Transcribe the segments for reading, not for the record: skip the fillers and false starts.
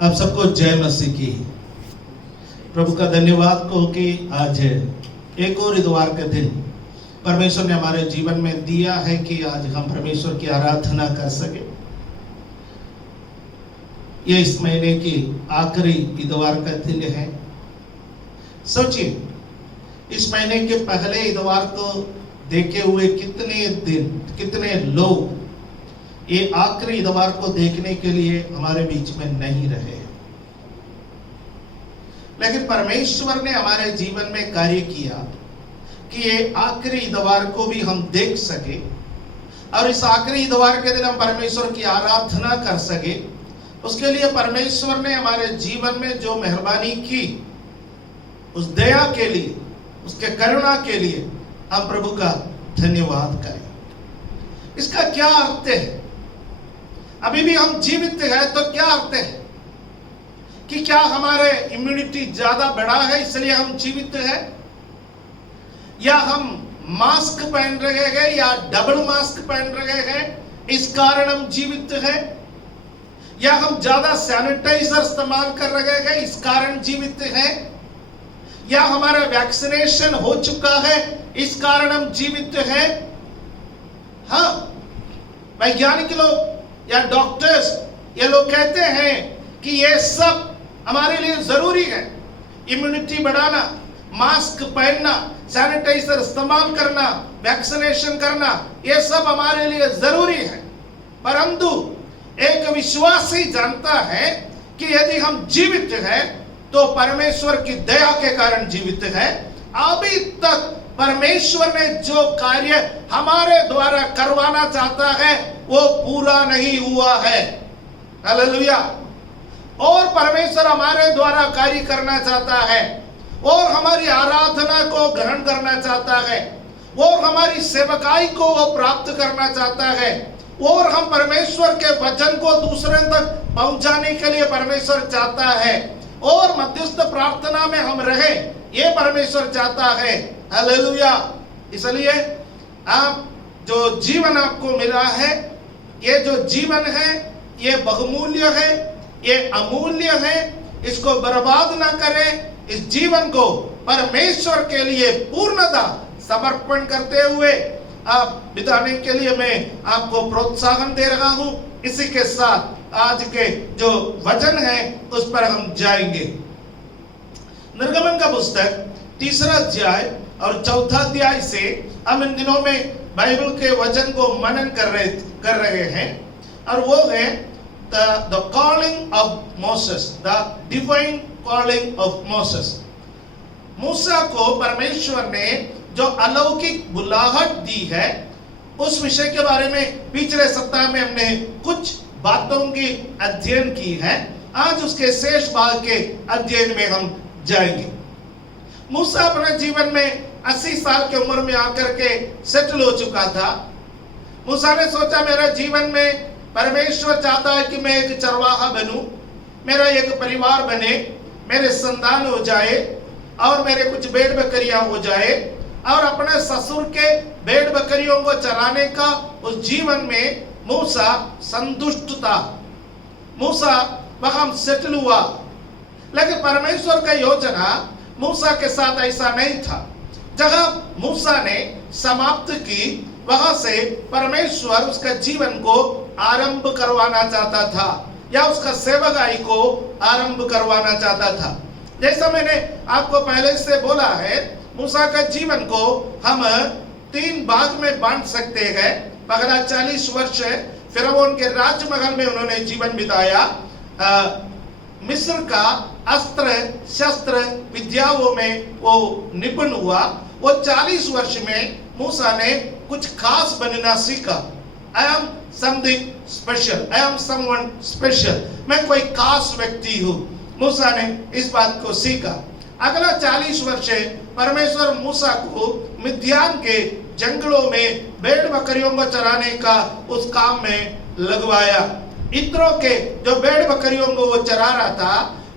आप सबको जय मसीह की। प्रभु का धन्यवाद को कि आज एक और इतवार के दिन परमेश्वर ने हमारे जीवन में दिया है कि आज हम परमेश्वर की आराधना कर सके। ये इस महीने की आखिरी इतवार का दिन है। सोचिए, इस महीने के पहले इतवार को देखे हुए कितने लोग ये आखिरी इतवार को देखने के लिए हमारे बीच में नहीं रहे। लेकिन परमेश्वर ने हमारे जीवन में कार्य किया कि ये आखिरी इतवार को भी हम देख सके और इस आखिरी इतवार के दिन हम परमेश्वर की आराधना कर सके। उसके लिए परमेश्वर ने हमारे जीवन में जो मेहरबानी की, उस दया के लिए, उसके करुणा के लिए हम प्रभु का धन्यवाद करें। इसका क्या अर्थ है? अभी भी हम जीवित हैं तो क्या अर्थ है कि क्या हमारे इम्यूनिटी ज्यादा बढ़ा है इसलिए हम जीवित हैं, या हम मास्क पहन रहे हैं या डबल मास्क पहन रहे हैं इस कारण हम जीवित हैं, या हम ज्यादा सैनिटाइजर इस्तेमाल कर रहे हैं इस कारण जीवित हैं, या हमारा वैक्सीनेशन हो चुका है इस कारण हम जीवित हैं। हाँ, वैज्ञानिक लोग या डॉक्टर्स ये लोग कहते हैं कि ये सब हमारे लिए जरूरी है। इम्यूनिटी बढ़ाना, मास्क पहनना, सैनिटाइजर इस्तेमाल करना, वैक्सीनेशन करना, ये सब हमारे लिए जरूरी है। परंतु एक विश्वासी जानता है कि यदि हम जीवित हैं तो परमेश्वर की दया के कारण जीवित है। अभी तक परमेश्वर ने जो कार्य हमारे द्वारा करवाना चाहता है वो पूरा नहीं हुआ है। हालेलुया। और परमेश्वर हमारे द्वारा कार्य करना चाहता है और हमारी आराधना को ग्रहण करना चाहता है और हमारी सेवकाई को वो प्राप्त करना चाहता है और हम परमेश्वर के वचन को दूसरे तक पहुंचाने के लिए परमेश्वर चाहता है और मध्यस्थ प्रार्थना में हम रहे, ये परमेश्वर चाहता है। हालेलुया। इसलिए आप जो जीवन आपको मिला है, ये जो जीवन है ये बहुमूल्य है, ये अमूल्य है। इसको बर्बाद ना करें। इस जीवन को परमेश्वर के लिए पूर्णतः समर्पण करते हुए आप बिताने के लिए मैं आपको प्रोत्साहन दे रहा हूं। इसी के साथ आज के जो वचन है उस पर हम जाएंगे। निर्गमन का पुस्तक 3 अध्याय और 4 अध्याय से हम इन दिनों में बाइबल के वचन को मनन कर रहे हैं और वो है the calling of Moses, the divine calling of Moses। मूसा को परमेश्वर ने जो अलौकिक बुलाहट दी है उस विषय के बारे में पिछले सप्ताह में हमने कुछ बातों की अध्ययन की है। आज उसके शेष भाग के अध्ययन में हम जाएंगे। मूसा अपने जीवन में 80 साल की उम्र में आकर के सेटल हो चुका था। मूसा ने सोचा मेरा जीवन में परमेश्वर चाहता है कि मैं एक चरवाहा बनूं, मेरा एक परिवार बने, मेरे संतान हो जाए और मेरे कुछ भेड़ बकरियां हो जाए और अपने ससुर के भेड़ बकरियों को चराने का उस जीवन में मूसा संतुष्ट था। मूसा वहां सेटल हुआ। लेकिन परमेश्वर का योजना मूसा के साथ ऐसा नहीं था। जहां मूसा ने समाप्त की वहां से परमेश्वर उसका जीवन को आरंभ करवाना चाहता था या उसका सेवकाई को आरंभ करवाना चाहता था। जैसा मैंने आपको पहले से बोला है, मूसा का जीवन को हम 3 भाग में बांट सकते हैं। पहला 40 वर्ष फिरौन के राजमहल में उन्होंने जीवन बिताया। मिस्र का अस्त्र शस्त्र विद्याओं में वो निपुण हुआ। वो 40 वर्ष में मूसा ने कुछ खास बनना सीखा। I am something special, I am someone special। मैं कोई खास व्यक्ति हूँ। मूसा ने इस बात को सीखा। अगला 40 वर्ष परमेश्वर मूसा को मिद्यान के जंगलों में भेड़ बकरियों को चराने का उस काम में लगवाया। इत्रो के जो भेड़ बकरियों को वो चरा रहा था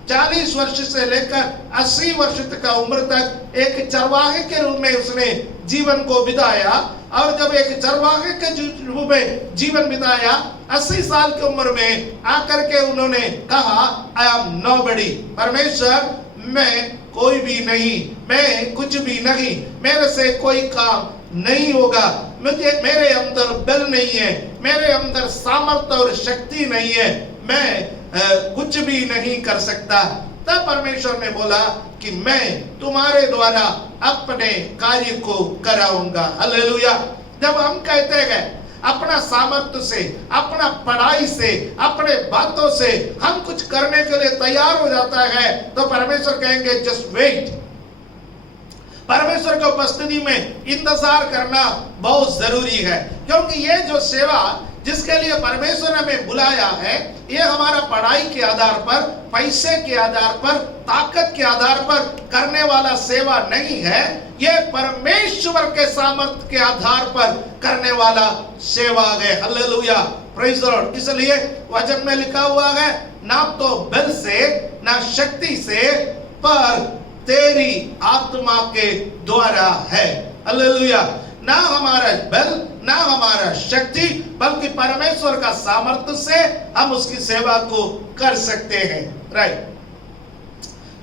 40 वर्ष से लेकर 80 वर्ष तक का उम्र तक एक चरवाहे के रूप में उसने जीवन को बिताया। और जब एक चरवाहे के रूप में जीवन बिताया, 80 साल की उम्र में आकर के उन्होंने कहा, आई एम नोबडी, परमेश्वर मैं कोई भी नहीं, मैं कुछ भी नहीं, मेरे से कोई काम नहीं होगा, मेरे अंदर बल नहीं है, मेरे अंदर सामर्थ्य और शक्ति नहीं है, मैं कुछ भी नहीं कर सकता। तब परमेश्वर ने बोला कि मैं तुम्हारे द्वारा अपने कार्य को कराऊंगा। हालेलुया। जब हम कहते हैं अपना सामर्थ्य से, अपना पढ़ाई से, अपने बातों से हम कुछ करने के लिए तैयार हो जाता है, तो परमेश्वर कहेंगे जस्ट वेट। परमेश्वर की उपस्थिति में इंतजार करना बहुत जरूरी है, क्योंकि ये जो सेवा जिसके लिए परमेश्वर ने हमें बुलाया है, ये हमारा पढ़ाई के आधार पर, पैसे के आधार पर, ताकत के आधार पर करने वाला सेवा नहीं है। ये परमेश्वर के सामर्थ्य के आधार पर करने वाला सेवा है। Hallelujah, praise the Lord. इसलिए वचन में लिखा हुआ है, ना तो बल से ना शक्ति से, पर तेरी आत्मा के द्वारा है। हालेलुया। ना हमारा बल, ना हमारा शक्ति, बल्कि परमेश्वर का सामर्थ्य से हम उसकी सेवा को कर सकते हैं। राइट।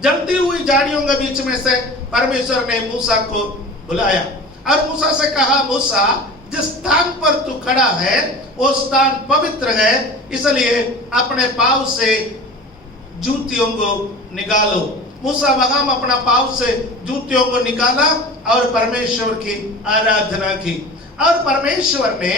जलती हुई झाड़ियों के बीच में से परमेश्वर ने मूसा को बुलाया और मूसा से कहा, मूसा जिस स्थान पर तू खड़ा है वो स्थान पवित्र है, इसलिए अपने पांव से जूतियों को निकालो। मूसा वहां अपना पांव से जूतियों को निकाला और परमेश्वर की आराधना की। और परमेश्वर ने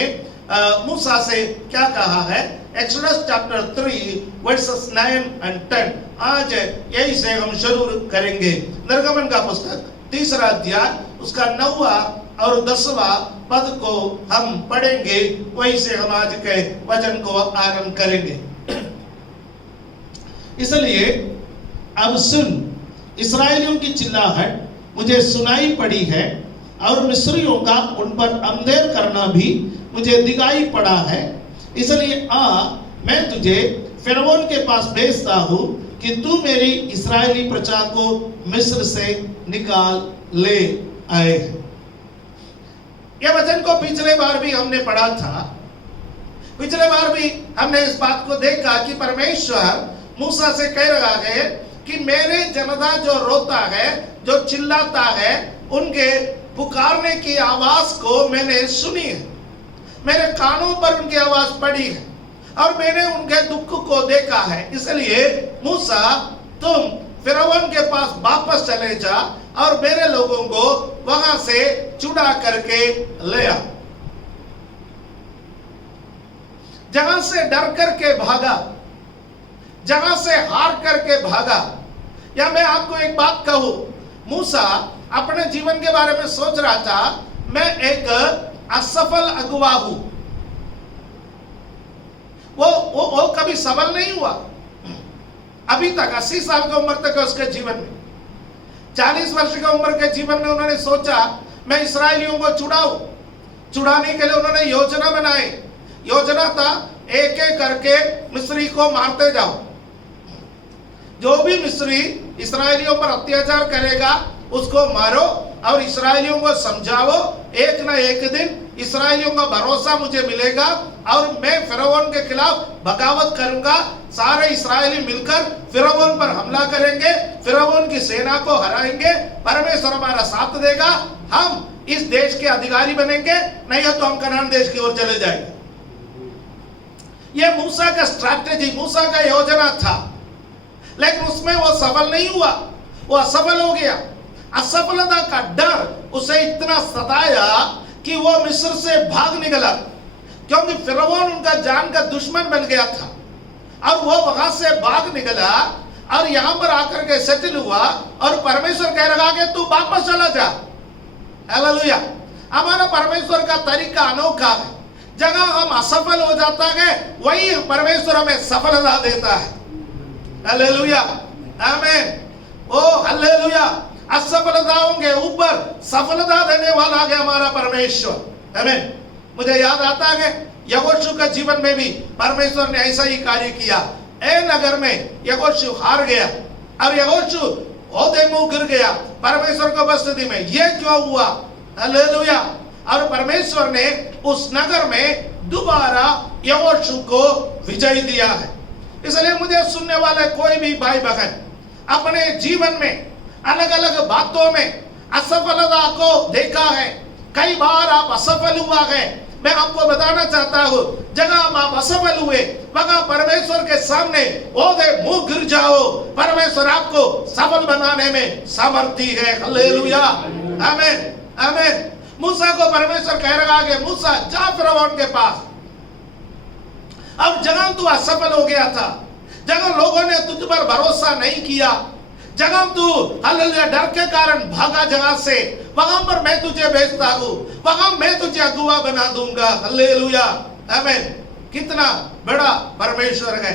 मूसा से क्या कहा है? Exodus chapter 3 versus 9 and 10। आज यही से हम शुरू करेंगे। निर्गमन का पुस्तक 3रा अध्याय उसका 9वां और 10वां पद को हम पढ़ेंगे। वहीं से हम आज के वचन को आरंभ करेंगे। इसलिए अब सुन, इस्राएलियों की चिल्लाहट मुझे सुनाई पड़ी है और मिस्रियों का उन पर अंधेर करना भी मुझे दिखाई पड़ा है। इसलिए आ, मैं तुझे फिरौन के पास भेजता हूं कि तू मेरी इस्राएली प्रजा को मिस्र से निकाल ले आए। यह वचन को पिछले बार भी हमने पढ़ा था। पिछले बार भी हमने इस बात को देखा कि परमेश्वर मूसा से कह रहा है कि मेरे जनता जो रोता है, जो चिल्लाता है, उनके पुकारने की आवाज को मैंने सुनी है, मेरे कानों पर उनकी आवाज पड़ी है और मैंने उनके दुख को देखा है। इसलिए मूसा, तुम फिरौन के पास वापस चले जा और मेरे लोगों को वहां से छुड़ा करके ले आ। जहां से डर करके भागा, जहां से हार करके भागा। या मैं आपको एक बात कहूं, मूसा अपने जीवन के बारे में सोच रहा था, मैं एक असफल अगुवा हूं। वो कभी सफल नहीं हुआ अभी तक। 80 साल की उम्र तक उसके जीवन में, 40 वर्ष की उम्र के जीवन में उन्होंने सोचा मैं इस्राएलियों को छुड़ाऊं। छुड़ाने के लिए उन्होंने योजना बनाई। योजना था एक एक करके मिस्री को मारते जाओ। जो भी मिस्री इस्राएलियों पर अत्याचार करेगा उसको मारो और इस्राएलियों को समझाओ, एक ना एक दिन इस्राएलियों का भरोसा मुझे मिलेगा और मैं फिरौन के खिलाफ बगावत करूंगा। सारे इस्राएली मिलकर फिरौन पर हमला करेंगे, फिरौन की सेना को हराएंगे, परमेश्वर हमारा साथ देगा, हम इस देश के अधिकारी बनेंगे, नहीं तो हम कनान देश की ओर चले जाएंगे। यह मूसा का स्ट्रैटेजी, मूसा का योजना था, लेकिन उसमें वो सफल नहीं हुआ, वो असफल हो गया। असफलता का डर उसे इतना सताया कि वो मिस्र से भाग निकला, क्योंकि फिरौन उनका जान का दुश्मन बन गया था। और वो वहां से भाग निकला और यहां पर आकर के सेटल हुआ और परमेश्वर कह रहा कि तू वापस चला जा। हालेलुया। हमारा परमेश्वर का तरीका अनोखा है। जगह हम असफल हो जाता है, वही परमेश्वर हमें सफलता देता है। हालेलुया, आमीन। ओ हालेलुया। असफलताओं के ऊपर सफलता देने वाला है हमारा परमेश्वर। आमीन। मुझे याद आता है यहोशू के जीवन में भी परमेश्वर ने ऐसा ही कार्य किया। ए नगर में यहोशू हार गया, और यहोशू ओहदे मुंह गिर गया परमेश्वर को उपस्थिति में। ये क्यों हुआ? हालेलुया। और परमेश्वर ने उस नगर में दोबारा यहोशू को विजय दिया है। इसलिए मुझे सुनने वाले कोई भी भाई बहन अपने जीवन में अलग अलग बातों में असफलता को देखा है, कई बार आप असफल हुआ है, मैं आपको बताना चाहता हूं, जगह आप असफल हुए वहां परमेश्वर के सामने ओहदे मुंह गिर जाओ, परमेश्वर आपको सफल बनाने में सामर्थी है। हालेलुया, आमीन, आमीन। मूसा को परमेश्वर कह रहा है कि मूसा जा फिरौन के पास। अब जगह तू असफल हो गया था, जगह लोगों ने तुझ पर भरोसा नहीं किया, जगह तू हालेलुया डर के कारण भागा जगह से, वहां पर मैं तुझे भेजता हूं, वहां मैं तुझे अगुवा बना दूंगा। हालेलुया, आमीन। कितना बड़ा परमेश्वर है,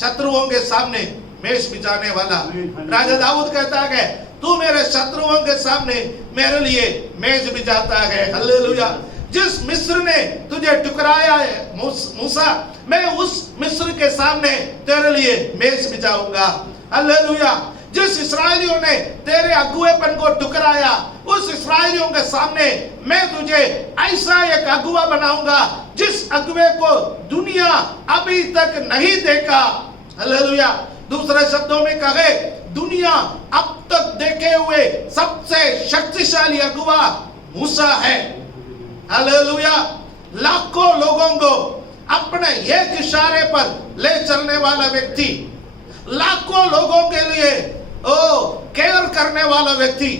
शत्रुओं के सामने मेज बिछाने वाला। राजा दाऊद कहता है तू मेरे शत्रुओं के सामने मेरे लिए मेज बिछाता है। हालेलुया। जिस मिस्र ने तुझे टुकराया है मूसा, मैं उस मिस्र के सामने तेरे लिए मेज बिछाऊंगा। हालेलुया। जिस इस्राएलियों ने तेरे अगुवेपन को टुकराया, उस इस्राएलियों के सामने मैं तुझे ऐसा एक अगुवा बनाऊंगा जिस अगुवे को दुनिया अभी तक नहीं देखा। हालेलुया। दूसरे शब्दों में कहे, दुनिया अब तक देखे हुए सबसे शक्तिशाली अगुवा मूसा है। हालेलुया। लाखों लोगों को अपने एक इशारे पर ले चलने वाला व्यक्ति, लाखों लोगों के लिए केयर करने वाला व्यक्ति,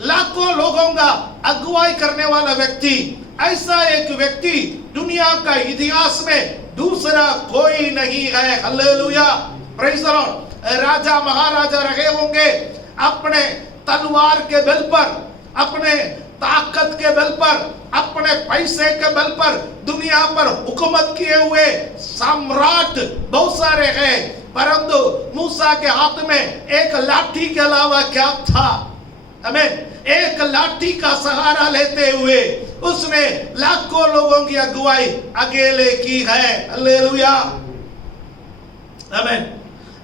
लाखों लोगों का अगुवाई करने वाला व्यक्ति, ऐसा एक व्यक्ति दुनिया का इतिहास में दूसरा कोई नहीं है। Hallelujah, praise the Lord. राजा महाराजा रहे होंगे, अपने तलवार के बल पर, अपने ताकत के बल पर, अपने पैसे के बल पर दुनिया पर हुकूमत किए हुए सम्राट बहुत सारे हैं, परंतु मूसा के हाथ में एक लाठी के अलावा क्या था? हमें एक लाठी का सहारा लेते हुए उसने लाखों लोगों की अगुवाई अकेले की है। हालेलुया, आमीन।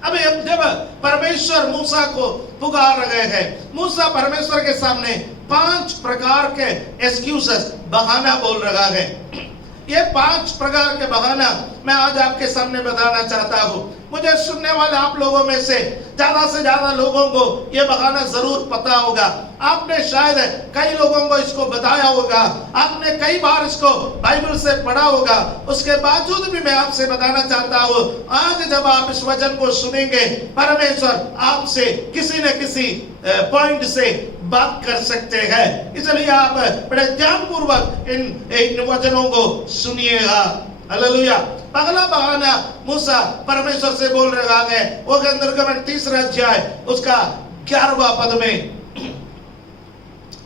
अब जब परमेश्वर मूसा को पुकार रहे हैं, मूसा परमेश्वर के सामने 5 प्रकार के एक्सक्यूजेस, बहाना बोल रहा है। ये 5 प्रकार के बहाना मैं आज आपके सामने बताना चाहता हूं। मुझे सुनने वाले आप लोगों में से ज्यादा लोगों को ये बहाना जरूर पता होगा। आपने शायद कई लोगों को इसको बताया होगा, आपने कई बार इसको बाइबल से पढ़ा होगा। उसके बावजूद भी मैं आपसे बताना चाहता हूँ, आज जब आप इस वचन को सुनेंगे, परमेश्वर आपसे किसी न किसी पॉइंट से बात कर सकते हैं। इसलिए आप बड़े ध्यानपूर्वक इन वचनों को सुनिएगा। हालेलुया। पहला बहाना मूसा परमेश्वर से बोल रहा है, वो निर्गमन 3 अध्याय उसका 11वां पद में,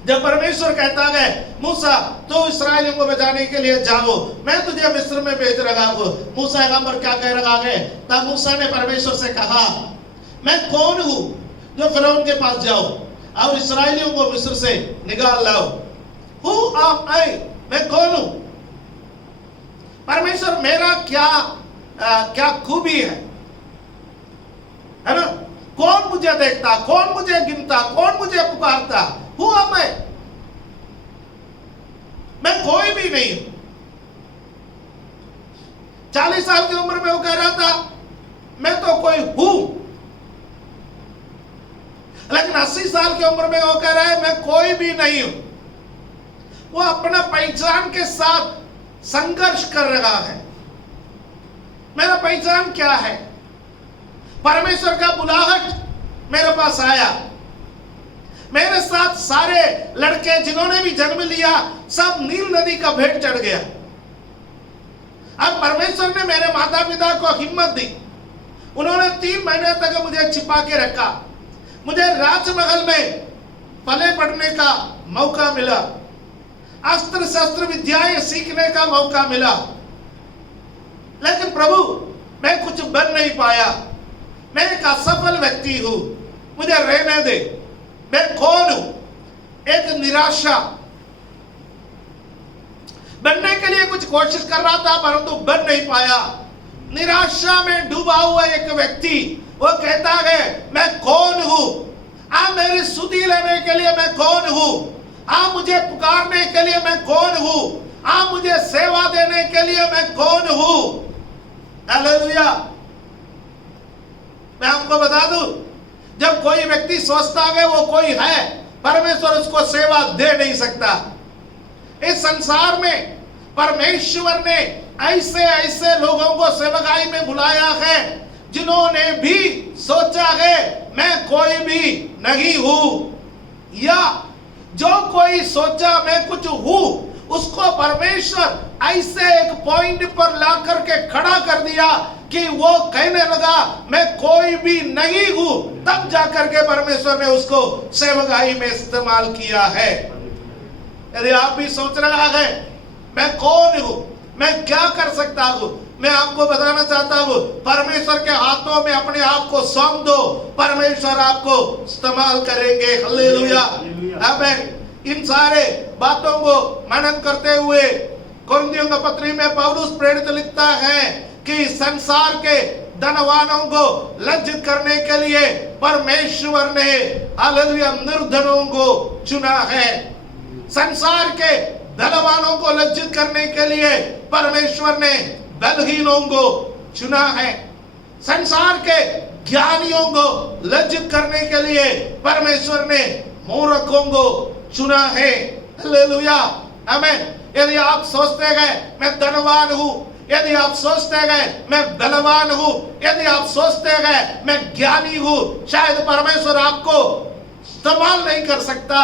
जब परमेश्वर कहता है मूसा तो इस्राएलियों को बचाने के लिए जाओ, मैं तुझे मिस्र में भेज रहा हूं। मूसा यहाँ पर क्या कह रहा है? तब मूसा ने परमेश्वर से कहा, मैं कौन हूं जो फिरौन के पास जाओ और इस्राएलियों को मिस्र से निकाल लाओ? हु एम आई, मैं कौन हूं? परमेश्वर मेरा क्या खूबी है ना? कौन मुझे देखता, कौन मुझे गिनता, कौन मुझे पुकारता? हु एम आई, मैं कोई भी नहीं हूं। 40 साल की उम्र में वो कह रहा था मैं तो कोई हूं, लेकिन 80 साल की उम्र में वो कह रहा है मैं कोई भी नहीं हूं। वो अपना पहचान के साथ संघर्ष कर रहा है। मेरा पहचान क्या है? परमेश्वर का बुलाहट मेरे पास आया, मेरे साथ सारे लड़के जिन्होंने भी जन्म लिया सब नील नदी का भेंट चढ़ गया। अब परमेश्वर ने मेरे माता पिता को हिम्मत दी, उन्होंने 3 महीने तक मुझे छिपा के रखा, मुझे राजमहल में पले पढ़ने का मौका मिला, अस्त्र शस्त्र विद्याएं सीखने का मौका मिला, लेकिन प्रभु मैं कुछ बन नहीं पाया, मैं एक असफल व्यक्ति हूं, मुझे रहने दे, मैं कौन हूं? एक निराशा, बनने के लिए कुछ कोशिश कर रहा था परंतु बन नहीं पाया। निराशा में डूबा हुआ एक व्यक्ति वो कहता है मैं कौन हूं, आप मेरी स्तुति लेने के लिए मैं कौन हूं, आप मुझे पुकारने के लिए मैं कौन हूं, आप मुझे सेवा देने के लिए मैं कौन हूं। हालेलुया। मैं आपको बता दूं, जब कोई व्यक्ति सोचता है वो कोई है, परमेश्वर उसको सेवा दे नहीं सकता। इस संसार में परमेश्वर ने ऐसे ऐसे लोगों को सेवकाई में बुलाया है जिन्होंने भी सोचा है मैं कोई भी नहीं हूं, या जो कोई सोचा मैं कुछ हूं उसको परमेश्वर ऐसे एक पॉइंट पर ला करके खड़ा कर दिया कि वो कहने लगा मैं कोई भी नहीं हूं, तब जाकर के परमेश्वर ने उसको सेवकाई में इस्तेमाल किया है। यदि आप भी सोच रहा है मैं कौन हूं, मैं क्या कर सकता हूं, मैं आपको बताना चाहता हूं परमेश्वर के हाथों में अपने आप को सौंप दो, परमेश्वर आपको इस्तेमाल करेंगे। हालेलुया। आमीन। इन सारे बातों को मनन करते हुए कुरिन्थियों का पत्री में पौलुस प्रेरित लिखता है कि संसार के धनवानों को लज्जित करने के लिए परमेश्वर ने हालेलुया निर्धनों को चुना है। संसार के धनवानों को लज्जित करने के लिए परमेश्वर ने बलहीनों को चुना है। संसार के ज्ञानियों को लज्जित करने के लिए परमेश्वर ने मूर्खों को चुना है। हालेलुया। आमीन। यदि आप सोचते हैं मैं धनवान हूं, यदि आप सोचते हैं मैं बलवान हूं, यदि आप सोचते हैं मैं ज्ञानी हूं, शायद परमेश्वर आपको इस्तेमाल नहीं कर सकता।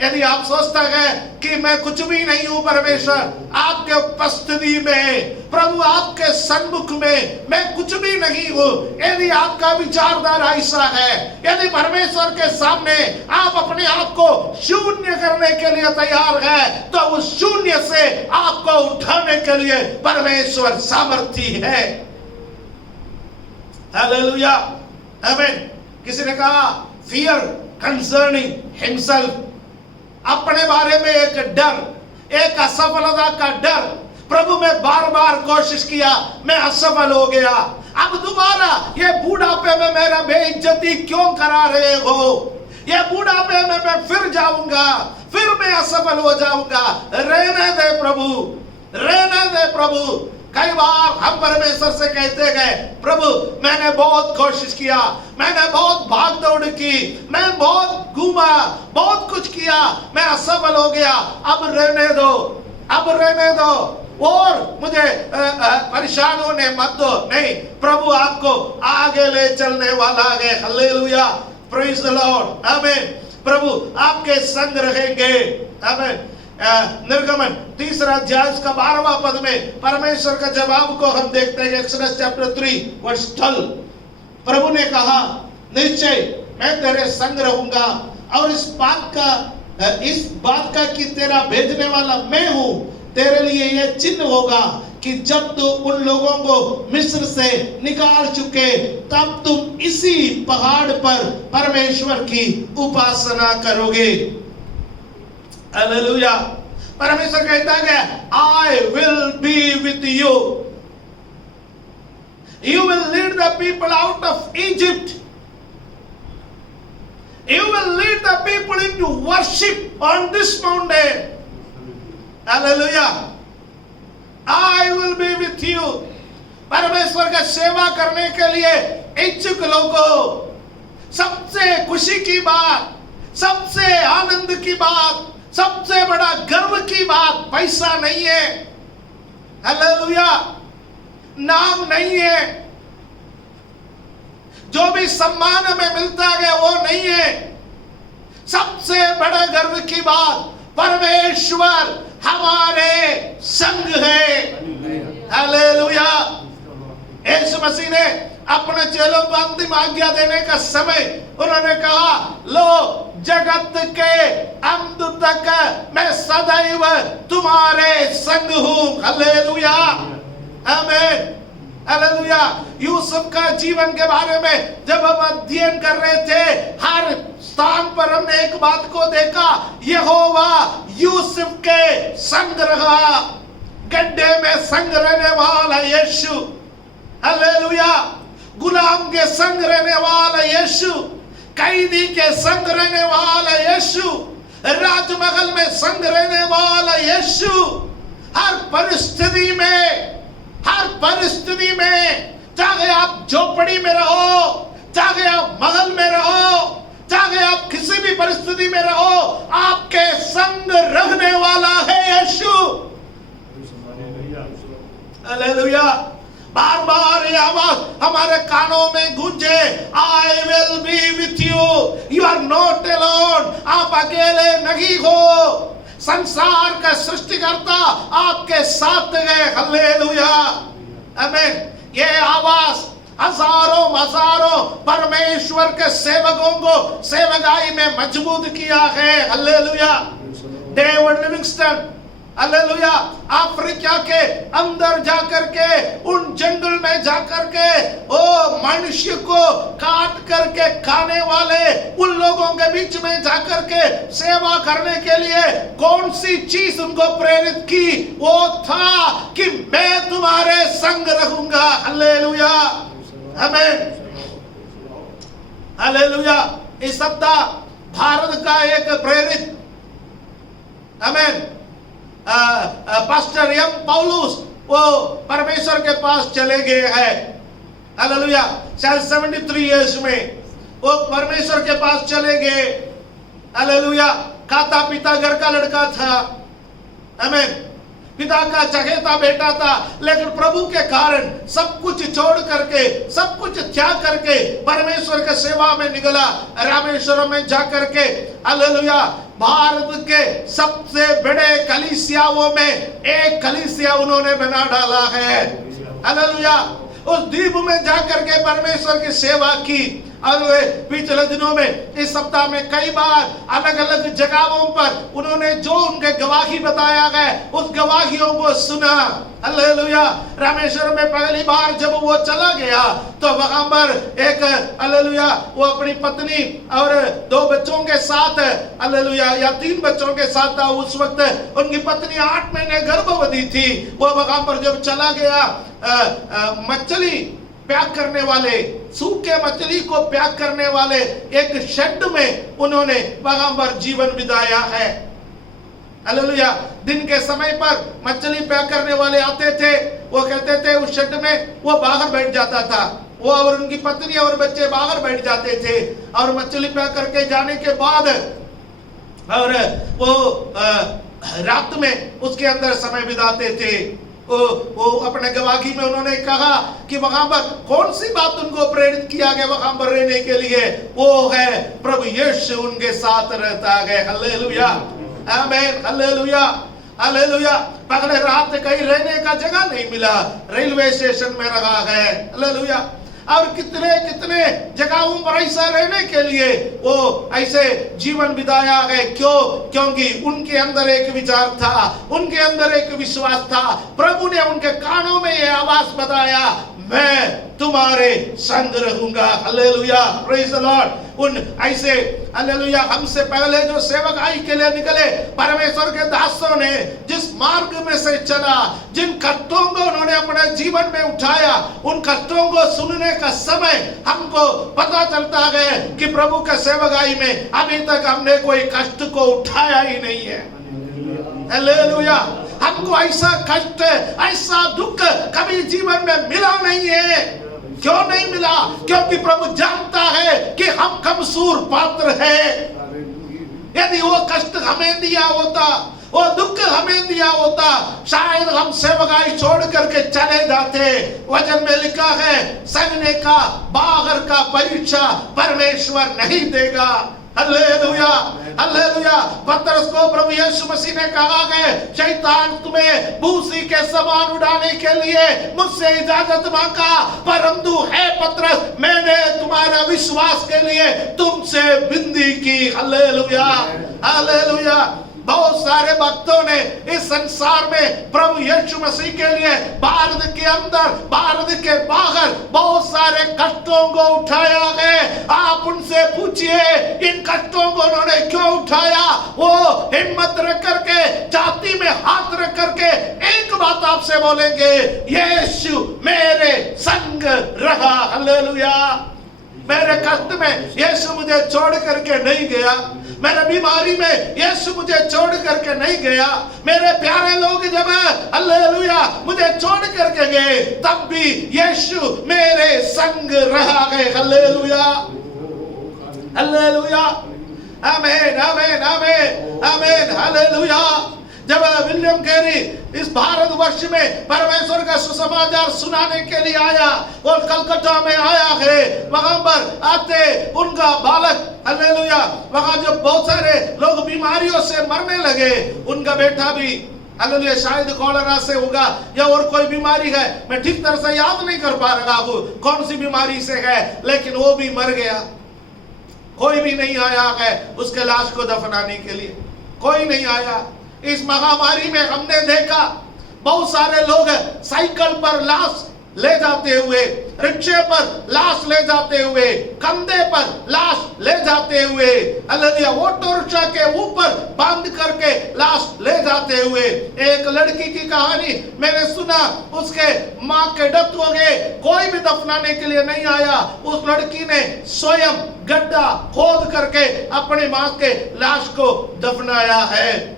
यदि आप सोचता है कि मैं कुछ भी नहीं हूं, परमेश्वर आपके उपस्थिति में, प्रभु आपके सन्मुख में मैं कुछ भी नहीं हूं, यदि आपका विचारधारा ऐसा है, यदि परमेश्वर के सामने आप अपने आप को शून्य करने के लिए तैयार है, तो उस शून्य से आपको उठाने के लिए परमेश्वर सामर्थी है। हालेलुया। आमीन। किसी ने कहा फियर कंसर्निंग हिमसेल्फ, अपने बारे में एक डर, एक असफलता का डर। प्रभु मैं बार बार कोशिश किया, मैं असफल हो गया, अब दोबारा ये बुढ़ापे में मेरा बेइज्जती क्यों करा रहे हो, ये बुढ़ापे में मैं फिर जाऊंगा, फिर मैं असफल हो जाऊंगा। रहने दे प्रभु, रहने दे प्रभु। कई बार हम परमेश्वर से कहते हैं प्रभु मैंने बहुत कोशिश किया, मैंने बहुत भाग दौड़ की, मैं बहुत घूमा, बहुत कुछ किया, मैं असफल हो गया, अब रहने दो, अब रहने दो और मुझे परेशान होने मत दो। नहीं, प्रभु आपको आगे ले चलने वाला है। हालेलुया। Praise the Lord. आमीन। प्रभु आपके संग रहेंगे। आमीन। निर्गमन 3 अध्याय उसका 12वां पद में परमेश्वर का जवाब को हम देखते हैं। Exodus chapter 3 verse 12। प्रभु ने कहा निश्चय मैं तेरे संग रहूंगा और इस बात का कि तेरा भेजने वाला मैं हूं, तेरे लिए यह चिन्ह होगा कि जब तू उन लोगों को मिस्र से निकाल चुके तब तुम इसी पहाड़ पर परमेश्वर की उपासना करोगे। हालेलुया। परमेश्वर कहता है I will be with you. You will lead the people out of Egypt. You will lead the people into worship on this mountain. Hallelujah. I will be with you. परमेश्वर का सेवा करने के लिए इच्छुक लोगों, सबसे खुशी की बात, सबसे आनंद की बात, सबसे बड़ा गर्व की बात पैसा नहीं है। हालेलुया। नाम नहीं है, जो भी सम्मान हमें मिलता है वो नहीं है। सबसे बड़ा गर्व की बात परमेश्वर हमारे संग है। हालेलुया। यीशु मसीह ने अपने चेलों को अंतिम आज्ञा देने का समय उन्होंने कहा लो जगत के अंत तक मैं सदैव तुम्हारे संग हूं। हालेलुया। आमीन। हालेलुया। यूसुफ का जीवन के बारे में जब हम अध्ययन कर रहे थे, हर स्थान पर हमने एक बात को देखा, यहोवा यूसुफ के संग रहा। गड्ढे में संग रहने वाला यीशु। हालेलुया। गुलाम के संग रहने वाला यीशु, कैदी के संग रहने वाला यीशु, राजमहल में संग रहने वाला यीशु, हर परिस्थिति में, चाहे आप झोपड़ी में रहो, चाहे आप महल में रहो, चाहे आप किसी भी परिस्थिति में रहो, आपके संग रहने वाला है यीशु। हालेलुया। बार बार ये आवाज हमारे कानों में गूंजे, I will be with you, you are not alone, आप अकेले नहीं हो, संसार का सृष्टिकर्ता आपके साथ है। हालेलुया, आमीन। ये आवाज हजारों परमेश्वर के सेवकों को सेवकाई में मजबूत किया है। Hallelujah. David Livingstone, hallelujah, Africa के अंदर जाकर के, उन जंगल में जाकर के, ओ मनुष्य को काट करके खाने वाले उन लोगों के बीच में जाकर के सेवा करने के लिए कौन सी चीज उनको प्रेरित की? वो था कि मैं तुम्हारे संग रहूंगा। हालेलुया, आमीन, हालेलुया। इस सप्ताह भारत का एक प्रेरित, आमीन, पास्टर एम पौलुस, वो परमेश्वर के पास चले गए हैं। हालेलुया, शायद 73 इयर्स में वो परमेश्वर के पास चले गए। हालेलुया। खाता पिता घर का लड़का था, आमीन, पिता का चहेता बेटा था, लेकिन प्रभु के कारण सब कुछ छोड़ करके, सब कुछ त्याग करके परमेश्वर के सेवा में निकला। रामेश्वरम में जाकर के, हालेलुया, भारत के सबसे बड़े कलीसियाओं में एक कलीसिया उन्होंने बना डाला है। हालेलुया। उस द्वीप में जाकर के परमेश्वर की सेवा की। और पिछले दिनों में, इस सप्ताह में कई बार अलग अलग जगहों पर उन्होंने जो उनके गवाही बताया गया, उस गवाहियों को सुना। हालेलुया। रामेश्वर में पहली बार जब वो चला गया तो वहां पर एक, हालेलुया, वो अपनी पत्नी और 2 बच्चों के साथ, हालेलुया, या 3 बच्चों के साथ था। उस वक्त उनकी पत्नी 8 महीने गर्भवती थी। वो वहां पर जब चला गया, मछली पैक करने वाले, सूखे मछली को पैक करने वाले एक शेड में उन्होंने वहां पर जीवन बिताया है। हालेलुया। दिन के समय पर मछली पैक करने वाले आते थे, वो कहते थे उस शेड में वो बाहर बैठ जाता था, वो और उनकी पत्नी और बच्चे बाहर बैठ जाते थे, और मछली पैक करके जाने के बाद और वो रात में उसके अंदर समय बिताते थे। वो अपने गवाही में उन्होंने कहा कि वहां पर कौन सी बात उनको प्रेरित किया गया वहां पर रहने के लिए, वो है प्रभु यीशु उनके साथ रहता है। हालेलुया, आमीन, हालेलुया, हालेलुया। पहले रात कहीं रहने का जगह नहीं मिला, रेलवे स्टेशन में रहा है। हालेलुया। और कितने कितने जगहों पर ऐसा रहने के लिए वो ऐसे जीवन बिताया है। क्यों? क्योंकि उनके अंदर एक विचार था, उनके अंदर एक विश्वास था। प्रभु ने उनके कानों में ये आवाज बताया, मैं तुम्हारे संग रहूंगा। Hallelujah, praise the Lord. उन ऐसे, हालेलुया, हमसे पहले जो सेवक आई के लिए निकले, परमेश्वर के दासों ने जिस मार्ग में से चला, जिन कष्टों को उन्होंने अपने जीवन में उठाया, उन कष्टों को सुनने का समय हमको पता चलता है कि प्रभु के सेवकाई में अभी तक हमने कोई कष्ट को उठाया ही नहीं है। हालेलुया। हमको ऐसा कष्ट, ऐसा दुख कभी जीवन में मिला नहीं है। क्यों नहीं मिला? क्योंकि प्रभु जानता है कि हम कमजोर पात्र हैं। यदि वो कष्ट हमें दिया होता, वो दुख हमें दिया होता, शायद हम सेवकाई छोड़ करके चले जाते। वचन में लिखा है, सगने का बाहर का परीक्षा परमेश्वर नहीं देगा। Hallelujah, hallelujah. पतरस को प्रभु यीशु मसीह ने कहा है, शैतान तुम्हें भूसी के समान उड़ाने के लिए मुझसे इजाजत मांगा, परंतु है पतरस, मैंने तुम्हारा विश्वास के लिए तुमसे विनती की। Hallelujah, hallelujah. बहुत सारे भक्तों ने इस संसार में प्रभु यीशु मसीह के लिए भारत के अंदर, भारत के बाहर बहुत सारे कष्टों को उठाया है। आप उनसे पूछिए इन कष्टों को उन्होंने क्यों उठाया। वो हिम्मत रख करके, छाती में हाथ रख करके एक बात आपसे बोलेंगे, यीशु मेरे संग रहा। हालेलुया। मेरे कष्ट में यीशु मुझे छोड़ करके नहीं गया, मेरे बीमारी में यीशु मुझे छोड़ करके नहीं गया, मेरे प्यारे लोग जब हालेलुया मुझे छोड़ करके गए तब भी यीशु मेरे संग रहा है। हालेलुया, हालेलुया, आमीन, आमीन, आमीन, आमीन, हालेलुया। जब विलियम कैरी इस भारतवर्ष में परमेश्वर का सुसमाचार सुनाने के लिए आया और कलकत्ता में आया है, वहां पर आते उनका बालक, हालेलुया, वहां जो बहुत सारे लोग बीमारियों से मरने लगे, उनका बेटा भी, हालेलुया, शायद कॉलेरा से होगा या और कोई बीमारी है, मैं ठीक तरह से याद नहीं कर पा रहा हूं कौन सी बीमारी से है, लेकिन वो भी मर गया। कोई भी नहीं आया है उसके लाश को दफनाने के लिए, कोई नहीं आया। इस महामारी में हमने देखा बहुत सारे लोग साइकिल पर लाश ले जाते हुए, रिक्शे पर लाश ले जाते हुए, कंधे पर लाश ले जाते हुए, हालेलुया, ऑटो रिक्शा के ऊपर बांध करके लाश ले जाते हुए। एक लड़की की कहानी मैंने सुना, उसके माँ के डेथ हो गए, कोई भी दफनाने के लिए नहीं आया, उस लड़की ने स्वयं गड्ढा खोद करके अपनी माँ के लाश को दफनाया है।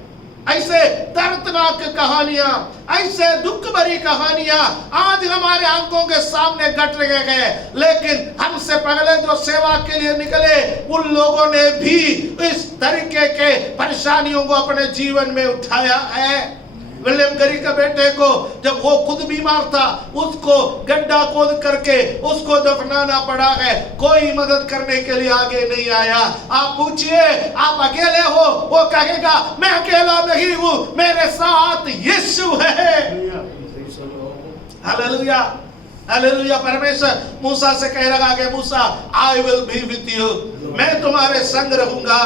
ऐसे दर्दनाक कहानियां, ऐसे दुख भरी कहानियां आज हमारे आंखों के सामने घट रहे हैं, लेकिन हमसे पहले जो सेवा के लिए निकले उन लोगों ने भी इस तरीके के परेशानियों को अपने जीवन में उठाया है। विलियम कैरी के बेटे को जब वो खुद बीमार था, उसको गड्ढा खोद करके उसको दफनाना पड़ा है, कोई मदद करने के लिए आगे नहीं आया। आप पूछिए आप अकेले हो, वो कहेगा मैं अकेला नहीं हूं, मेरे साथ यीशु है। Hallelujah, hallelujah. परमेश्वर मूसा से कह रहा है, मूसा I will be with you, मैं तुम्हारे संग रहूंगा।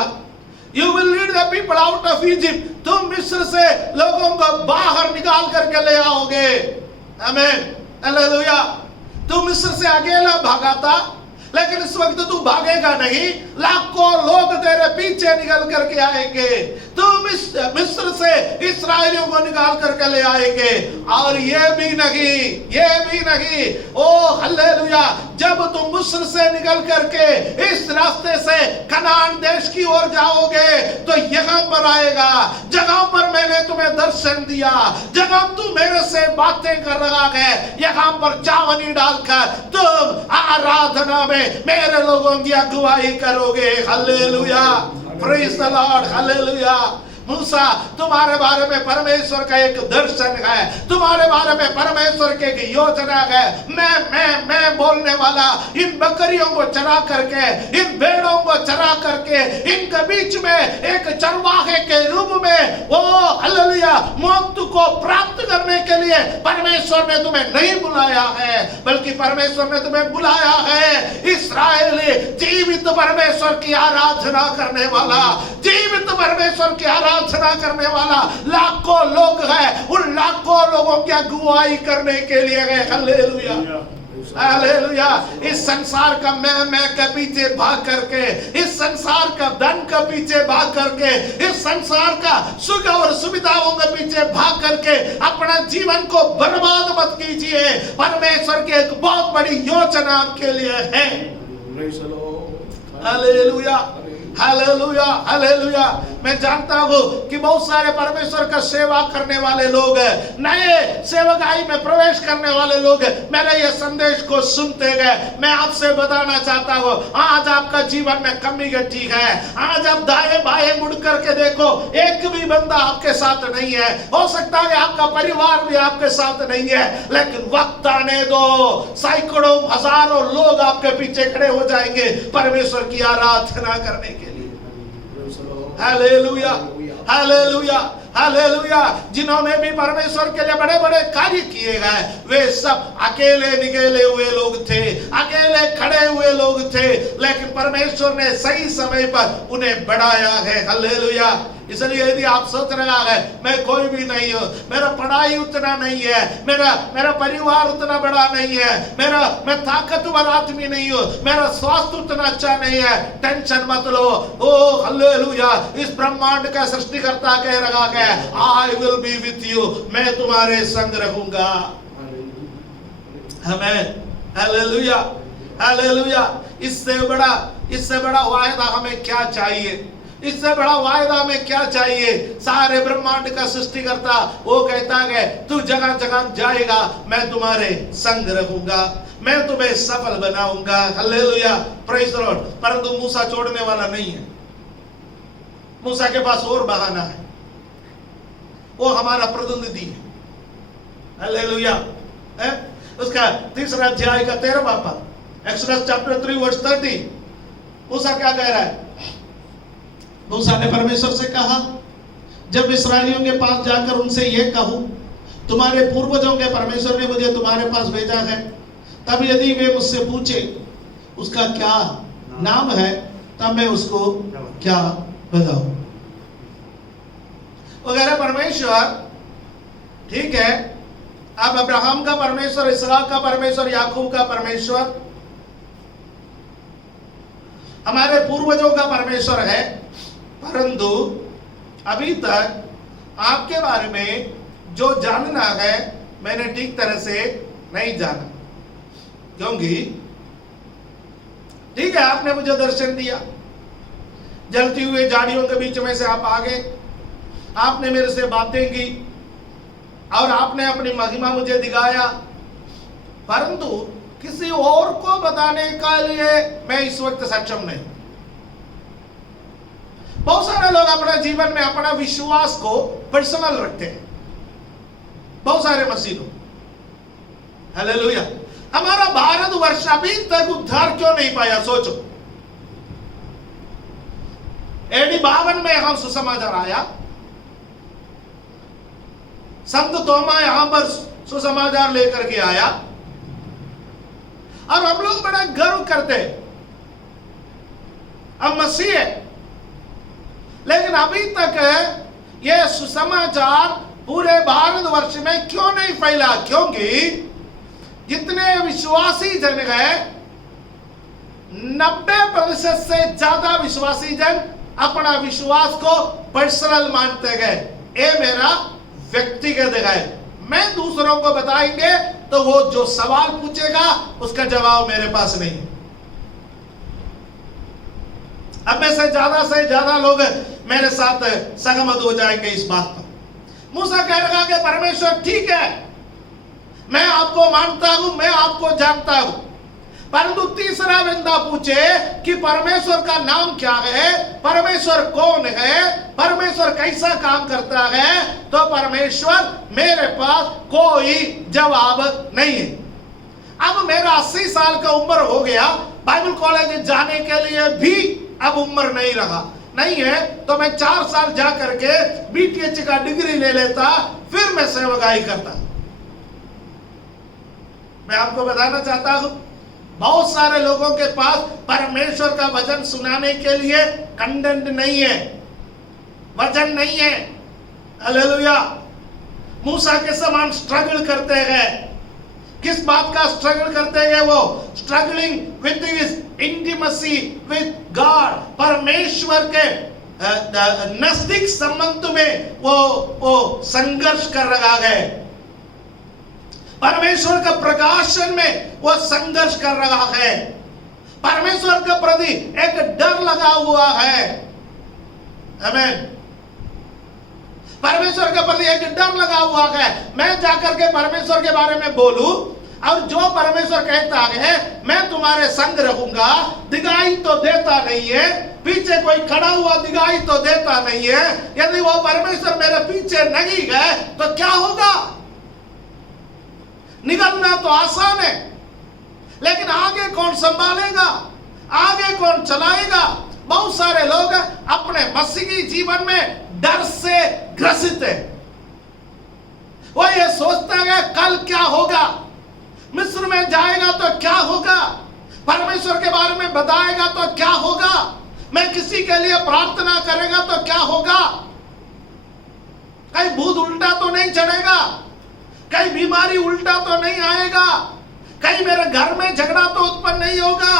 You will lead the people out of Egypt, तुम मिस्र से लोगों को बाहर निकाल करके ले आओगे। आमीन, हालेलुया। तू मिस्र से अकेला भागा था, लेकिन इस वक्त तू भागेगा नहीं, लाखों लोग तेरे पीछे निकल करके आएंगे। तू मिस्र से इस्राएलियों को निकाल करके ले आएंगे। और ये भी नहीं, ओ हालेलुया, जब तुम मिस्र से निकल करके इस रास्ते से कनान देश की ओर जाओगे तो यहाँ पर आएगा, जगह पर मैंने तुम्हें दर्शन दिया, जगह तू मेरे से बातें कर रहा है, यहाँ पर चावनी डालकर तुम आराधना में मेरे लोगों की अगुवाई करोगे। Hallelujah, praise the Lord, hallelujah. मूसा, तुम्हारे बारे में परमेश्वर का एक दर्शन है, तुम्हारे बारे में परमेश्वर की एक योजना है। मैं बोलने वाला इन बकरियों को चरा करके, इन भेड़ों को चरा करके, इनके बीच में एक चरवाहे के रूप में वो हालेलुया मौत को प्राप्त करने के लिए परमेश्वर ने तुम्हें नहीं बुलाया है, बल्कि परमेश्वर ने तुम्हें बुलाया है इस्राएली जीवित परमेश्वर की आराधना करने वाला, जीवित परमेश्वर की आराधना करने वाला लाखों लोग हैं, उन लाखों लोगों की अगुवाई करने के लिए गए। Hallelujah, hallelujah. इस संसार का मैं के पीछे भाग करके, इस संसार का धन के पीछे भाग करके, इस संसार का सुख और सुविधाओं के पीछे भाग करके अपना जीवन को बर्बाद मत कीजिए। परमेश्वर की एक बहुत बड़ी योजना आपके लिए है। Hallelujah, hallelujah, hallelujah. मैं जानता हूं कि बहुत सारे परमेश्वर का सेवा करने वाले लोग हैं, नए सेवकाई में प्रवेश करने वाले लोग मेरे ये संदेश को सुनते गए। मैं आपसे बताना चाहता हूं, आज आपका जीवन में कमी घटी है। आज आप दाएं बाएं मुड़ करके देखो, एक भी बंदा आपके साथ नहीं है। हो सकता है आपका परिवार भी आपके साथ नहीं है, लेकिन वक्त आने दो, सैकड़ों हजारों लोग आपके पीछे खड़े हो जाएंगे परमेश्वर की आराधना करने के लिए। Hallelujah, hallelujah, hallelujah. जिन्होंने भी परमेश्वर के लिए बड़े बड़े कार्य किए गए, वे सब अकेले निकले हुए लोग थे, अकेले खड़े हुए लोग थे, लेकिन परमेश्वर ने सही समय पर उन्हें बढ़ाया है। हालेलुया। इसलिए यदि आप सोच रहा है मैं कोई भी नहीं हूं, मेरा पढ़ाई उतना नहीं है, मेरा परिवार उतना बड़ा नहीं है, मैं ताकतवर आदमी नहीं हूं, मेरा स्वास्थ्य उतना अच्छा नहीं है, टेंशन मत लो। ओ हालेलुया, इस ब्रह्मांड का सृष्टिकर्ता कह रहा है आई विल बी विथ यू, मैं तुम्हारे संग रहूंगा। आमीन, हालेलुया, हालेलुया। इससे बड़ा वायदा हमें क्या चाहिए? इससे बड़ा वायदा हमें क्या चाहिए? सारे ब्रह्मांड का सृष्टिकर्ता वो कहता है तू जगह जगह जाएगा, मैं तुम्हारे संग रहूंगा, मैं तुम्हें सफल बनाऊंगा। Hallelujah, praise the Lord. परंतु मूसा छोड़ने वाला नहीं है। मूसा के पास और बहाना है, वो हमारा प्रतिनिधि है। हालेलुया। उसका 3 अध्याय का 13वां पद, एक्सोडस चैप्टर 3 वर्स 30। मूसा क्या कह रहा है? मूसा ने परमेश्वर से कहा, जब इस्राएलियों के पास जाकर उनसे यह कहूं तुम्हारे पूर्वजों के परमेश्वर ने मुझे तुम्हारे पास भेजा है, तब यदि वे मुझसे पूछे उसका क्या नाम है, तब मैं उसको क्या बताऊं? वगैरह परमेश्वर ठीक है, अब अब्राहम का परमेश्वर, इसहाक का परमेश्वर, याकूब का परमेश्वर, हमारे पूर्वजों का परमेश्वर है। परंतु अभी तक आपके बारे में जो जानना है मैंने ठीक तरह से नहीं जाना, क्योंकि ठीक है आपने मुझे दर्शन दिया, जलती हुए झाड़ियों के बीच में से आप आ गए, आपने मेरे से बातें की और आपने अपनी महिमा मुझे दिखाया, परंतु किसी और को बताने का लिए मैं इस वक्त सक्षम नहीं। बहुत सारे लोग अपने जीवन में अपना विश्वास को पर्सनल रखते हैं, बहुत सारे मसीह लोग। हालेलुया। हमारा भारतवर्ष अभी तक उद्धार क्यों नहीं पाया? सोचो, AD 52 में हम सुसमाचार आया, संत तोमा यहां पर सुसमाचार लेकर के आया और हम लोग बड़ा गर्व करते हैं हम मसीह है। लेकिन अभी तक यह सुसमाचार पूरे भारतवर्ष में क्यों नहीं फैला? क्योंकि जितने विश्वासी जन हैं, 90% से ज्यादा विश्वासी जन अपना विश्वास को पर्सनल मानते गए। ये मेरा व्यक्तिगत है, मैं दूसरों को बताएंगे तो वो जो सवाल पूछेगा उसका जवाब मेरे पास नहीं है। अब में से ज्यादा लोग मेरे साथ सहमत हो जाएंगे इस बात पर। मूसा कह रहा कि परमेश्वर ठीक है, मैं आपको मानता हूं, मैं आपको जानता हूं, परंतु तीसरा बंदा पूछे कि परमेश्वर का नाम क्या है, परमेश्वर कौन है, परमेश्वर कैसा काम करता है, तो परमेश्वर मेरे पास कोई जवाब नहीं है। अब मेरा 80 साल का उम्र हो गया, बाइबल कॉलेज जाने के लिए भी अब उम्र नहीं रहा, नहीं है तो मैं 4 साल जा करके BTH का डिग्री ले लेता, फिर मैं सेवकाई करता। मैं आपको बताना चाहता हूं, बहुत सारे लोगों के पास परमेश्वर का वचन सुनाने के लिए कंटेंट नहीं है, वचन नहीं है। हालेलुया। मूसा के समान स्ट्रगल करते हैं। किस बात का स्ट्रगल करते हैं? वो struggling with his intimacy with God, परमेश्वर के नजदीक संबंध में वो संघर्ष कर रहा है, परमेश्वर के प्रकाशन में वो संघर्ष कर रहा है, परमेश्वर के प्रति एक डर लगा हुआ है। आमीन। परमेश्वर के प्रति एक डर लगा हुआ है। मैं जाकर के परमेश्वर के बारे में बोलूं और जो परमेश्वर कहता है मैं तुम्हारे संग रहूंगा, दिखाई तो देता नहीं है, पीछे कोई खड़ा हुआ दिखाई तो देता नहीं है। यदि वो परमेश्वर मेरे पीछे नहीं गए तो क्या होगा? निकलना तो आसान है, लेकिन आगे कौन संभालेगा, आगे कौन चलाएगा? बहुत सारे लोग अपने मसीही जीवन में डर से ग्रसित है। वो ये सोचता है कल क्या होगा, मिस्र में जाएगा तो क्या होगा, परमेश्वर के बारे में बताएगा तो क्या होगा, मैं किसी के लिए प्रार्थना करेगा तो क्या होगा। कहीं भूत उल्टा तो नहीं चढ़ेगा, कहीं बीमारी उल्टा तो नहीं आएगा, कहीं मेरे घर में झगड़ा तो उत्पन्न नहीं होगा,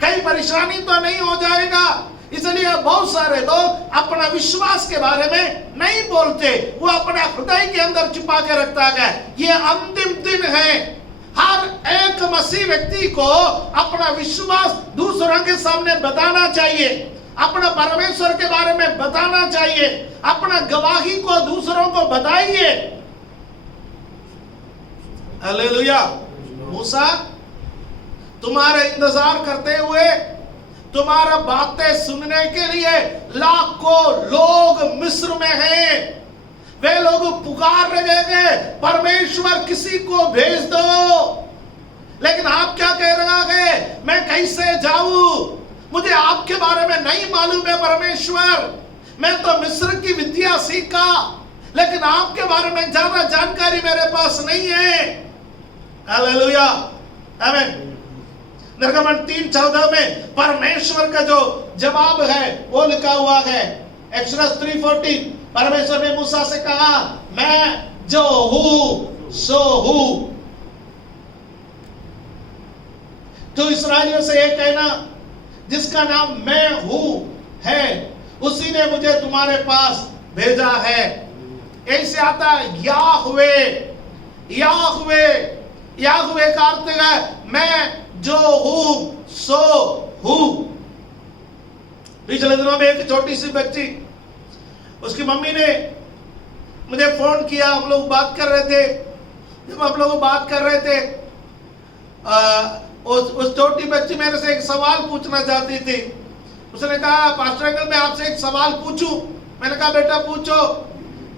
कहीं परेशानी तो नहीं हो जाएगा। इसलिए बहुत सारे लोग अपना विश्वास के बारे में नहीं बोलते, वो अपने हृदय के अंदर छिपा के रखता है। ये अंतिम दिन है, हर एक मसीह व्यक्ति को अपना विश्वास दूसरों के सामने बताना चाहिए, अपना परमेश्वर के बारे में बताना चाहिए, अपना गवाही को दूसरों को बताइए। हालेलुया। मूसा तुम्हारे इंतजार करते हुए, तुम्हारा बातें सुनने के लिए लाखों लोग मिस्र में हैं। वे लोग पुकार रहे हैं, परमेश्वर किसी को भेज दो। लेकिन आप क्या कह रहा है, मैं कैसे जाऊं, मुझे आपके बारे में नहीं मालूम है परमेश्वर, मैं तो मिस्र की विद्या सीखा, लेकिन आपके बारे में ज्यादा जानकारी मेरे पास नहीं है। हालेलुया, आमीन। निर्गमन 3:14 में परमेश्वर का जो जवाब है वो लिखा हुआ है। एक्सोडस 3:14 परमेश्वर ने मूसा से कहा, मैं जो हूं सो हूं। तो इस्राएलियों से ये कहना, जिसका नाम मैं हूं है, उसी ने मुझे तुम्हारे पास भेजा है। ऐसे आता है याहवे, याहवे, याहवे का अर्थ है मैं जो हूं सो हूं। पिछले दिनों में एक छोटी सी बच्ची, उसकी मम्मी ने मुझे फोन किया, हम लोग बात कर रहे थे। जब हम लोग बात कर रहे थे, उस छोटी बच्ची मेरे से एक सवाल पूछना चाहती थी। उसने कहा, पास्टर अंकल मैं आपसे एक सवाल पूछूं? मैंने कहा बेटा पूछो।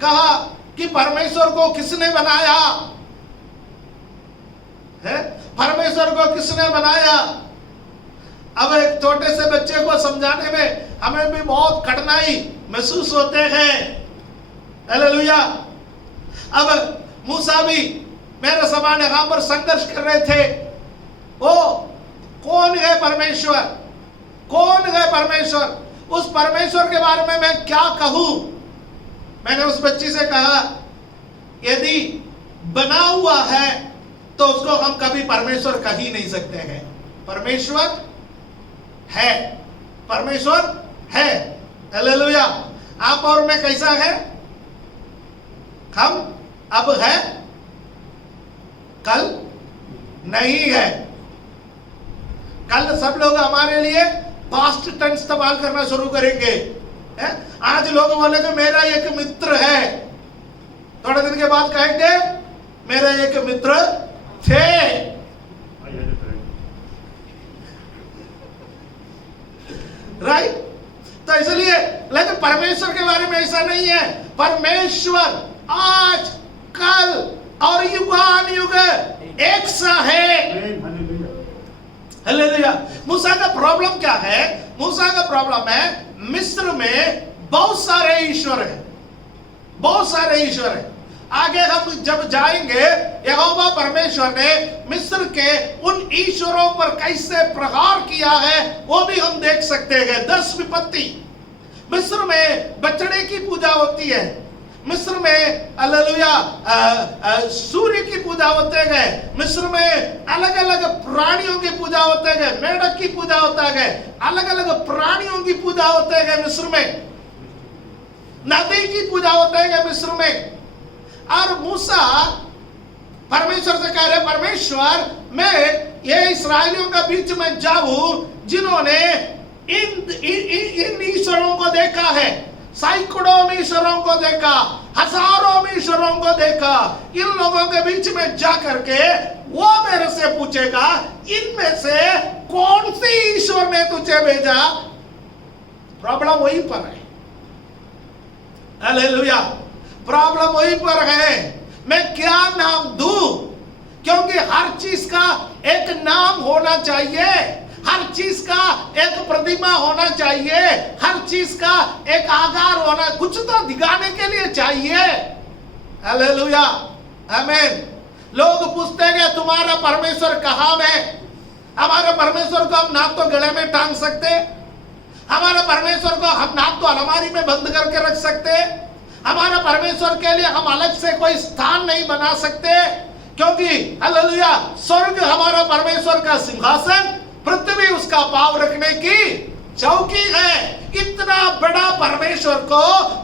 कहा कि परमेश्वर को किसने बनाया है? परमेश्वर को किसने बनाया? अब एक छोटे से बच्चे को समझाने में हमें भी बहुत कठिनाई महसूस होते हैं। हालेलुया। अब मूसा भी मेरे समान यहां पर संघर्ष कर रहे थे। वो कौन है परमेश्वर, कौन है परमेश्वर, उस परमेश्वर के बारे में मैं क्या कहूं? मैंने उस बच्ची से कहा, यदि बना हुआ है तो उसको हम कभी परमेश्वर कह ही नहीं सकते हैं। परमेश्वर है, परमेश्वर है। हालेलुया। आप और मैं कैसा है? हम अब है, कल नहीं है। कल सब लोग हमारे लिए पास्ट टेंस इस्तेमाल करना शुरू करेंगे। आज लोग बोलेंगे मेरा एक मित्र है, थोड़े दिन के बाद कहेंगे मेरा एक मित्र थे। राइट? तो इसलिए, लेकिन परमेश्वर के बारे में ऐसा नहीं है। परमेश्वर आज, कल और युगानुयुग एक सा है। हालेलुया। मूसा का प्रॉब्लम क्या है? मूसा का प्रॉब्लम है मिस्र में बहुत सारे ईश्वर हैं, बहुत सारे ईश्वर हैं। आगे हम जब जाएंगे, यहोवा परमेश्वर ने मिस्र के उन ईश्वरों पर कैसे प्रहार किया है वो भी हम देख सकते हैं। 10 विपत्ति। मिस्र में बछड़े की पूजा होती है, मिस्र में हालेलुया सूर्य की पूजा होते हैं, मिस्र में अलग अलग प्राणियों की पूजा होते हैं, मेढक की पूजा होता है, अलग अलग प्राणियों की पूजा होते हैं मिस्र में, नदी की पूजा होते हैं मिस्र में। और मूसा परमेश्वर से कह रहे, परमेश्वर मैं ये इस्राएलियों के बीच में जाऊं जिन्होंने इन ईश्वरों को देखा है, सैकड़ों ईश्वरों को देखा, हजारों ईश्वरों को देखा। इन लोगों के बीच में जा करके वो मेरे से पूछेगा, इनमें से कौन सी ईश्वर ने तुझे भेजा? प्रॉब्लम वहीं पर है। हालेलुया। प्रॉब्लम वहीं पर है। मैं क्या नाम दूं? क्योंकि हर चीज का एक नाम होना चाहिए, हर चीज का एक प्रतिमा होना चाहिए, हर चीज का एक आधार होना, कुछ तो दिखाने के लिए चाहिए। हालेलुया, आमीन। लोग पूछते हैं तुम्हारा परमेश्वर कहाँ है? हमारे परमेश्वर को हम ना तो गले में टांग सकते, हमारे परमेश्वर को हम ना तो अलमारी में बंद करके रख सकते, हमारा परमेश्वर के लिए हम अलग से कोई स्थान नहीं बना सकते, क्योंकि हालेलुया स्वर्ग हमारा परमेश्वर का सिंहासन, पृथ्वी उसका पांव रखने की चौकी है। इतना बड़ा परमेश्वर को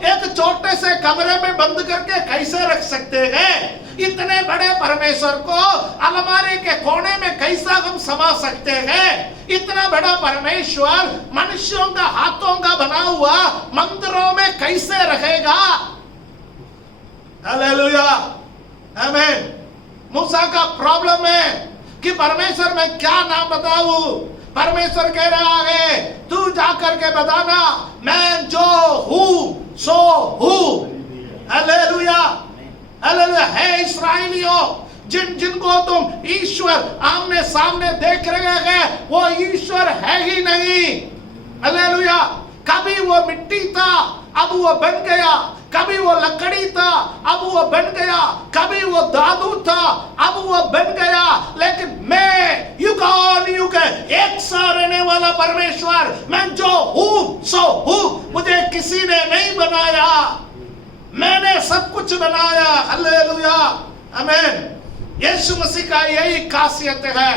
एक छोटे से कमरे में बंद करके कैसे रख सकते हैं? इतने बड़े परमेश्वर को अलमारी के कोने में कैसा हम समा सकते हैं? इतना बड़ा परमेश्वर मनुष्यों का हाथों का बना हुआ मंदिरों में कैसे रहेगा? हालेलुया आमीन। मूसा का प्रॉब्लम है कि परमेश्वर मैं क्या नाम बताऊं? परमेश्वर कह रहा है तू जाकर के बताना मैं जो हूं सो हूं। Hallelujah hallelujah. है इस्राएलियों, जिनको तुम ईश्वर आमने सामने देख रहे हैं वो ईश्वर है ही नहीं। हालेलुया। कभी वो मिट्टी था अब वो बन गया, कभी वो लकड़ी था अब वो बन गया, कभी वो दादू था अब वो बन गया, लेकिन मैं युगानुयुग एक सा रहने वाला परमेश्वर, मैं जो हूं सो हूं। मुझे किसी ने नहीं बनाया, मैंने सब कुछ बनाया। हालेलुया आमीन। यीशु मसीह का यही खासियत है।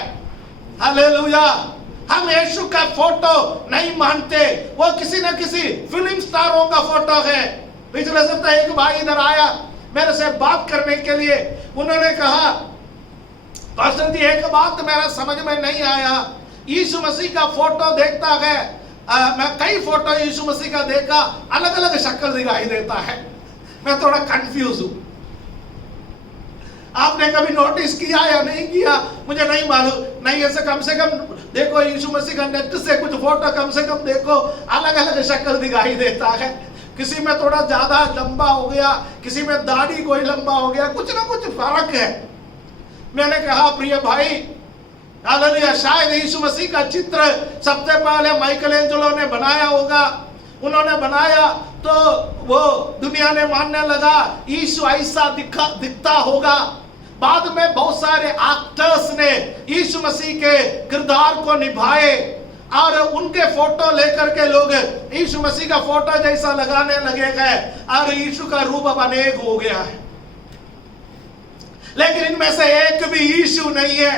हालेलुया। हम यीशु का फोटो नहीं मानते, वो किसी न किसी फिल्म स्टारों का फोटो है। पिछले सप्ताह एक भाई इधर आया मेरे से बात करने के लिए, उन्होंने कहा पास्टर जी एक बात मेरा समझ में नहीं आया, यीशु मसीह का फोटो देखता है, मैं कई फोटो यीशु मसीह का देखा, अलग अलग शक्ल दिखाई देता है, मैं थोड़ा कंफ्यूज हूं। आपने कभी नोटिस किया या नहीं किया मुझे नहीं मालूम। नहीं ऐसे कम से कम देखो यीशु मसीह का नेट से कुछ फोटो कम से कम देखो, अलग अलग शक्ल दिखाई देता है। किसी में थोड़ा ज्यादा लंबा हो गया, किसी में दाढ़ी कोई लंबा हो गया, कुछ ना कुछ फर्क है। मैंने कहा प्रिय भाई हालेलुया, शायद यीशु मसीह का चित्र सबसे पहले माइकल एंजेलो ने बनाया होगा। उन्होंने बनाया तो वो दुनिया ने मानने लगा यीशु ऐसा दिखता होगा। बाद में बहुत सारे एक्टर्स ने यीशु मसीह के किरदार को निभाए और उनके फोटो लेकर के लोग यीशु मसीह का फोटो जैसा लगाने लगे गए और यीशु का रूप अब अनेक हो गया है, लेकिन इनमें से एक भी यीशु नहीं है,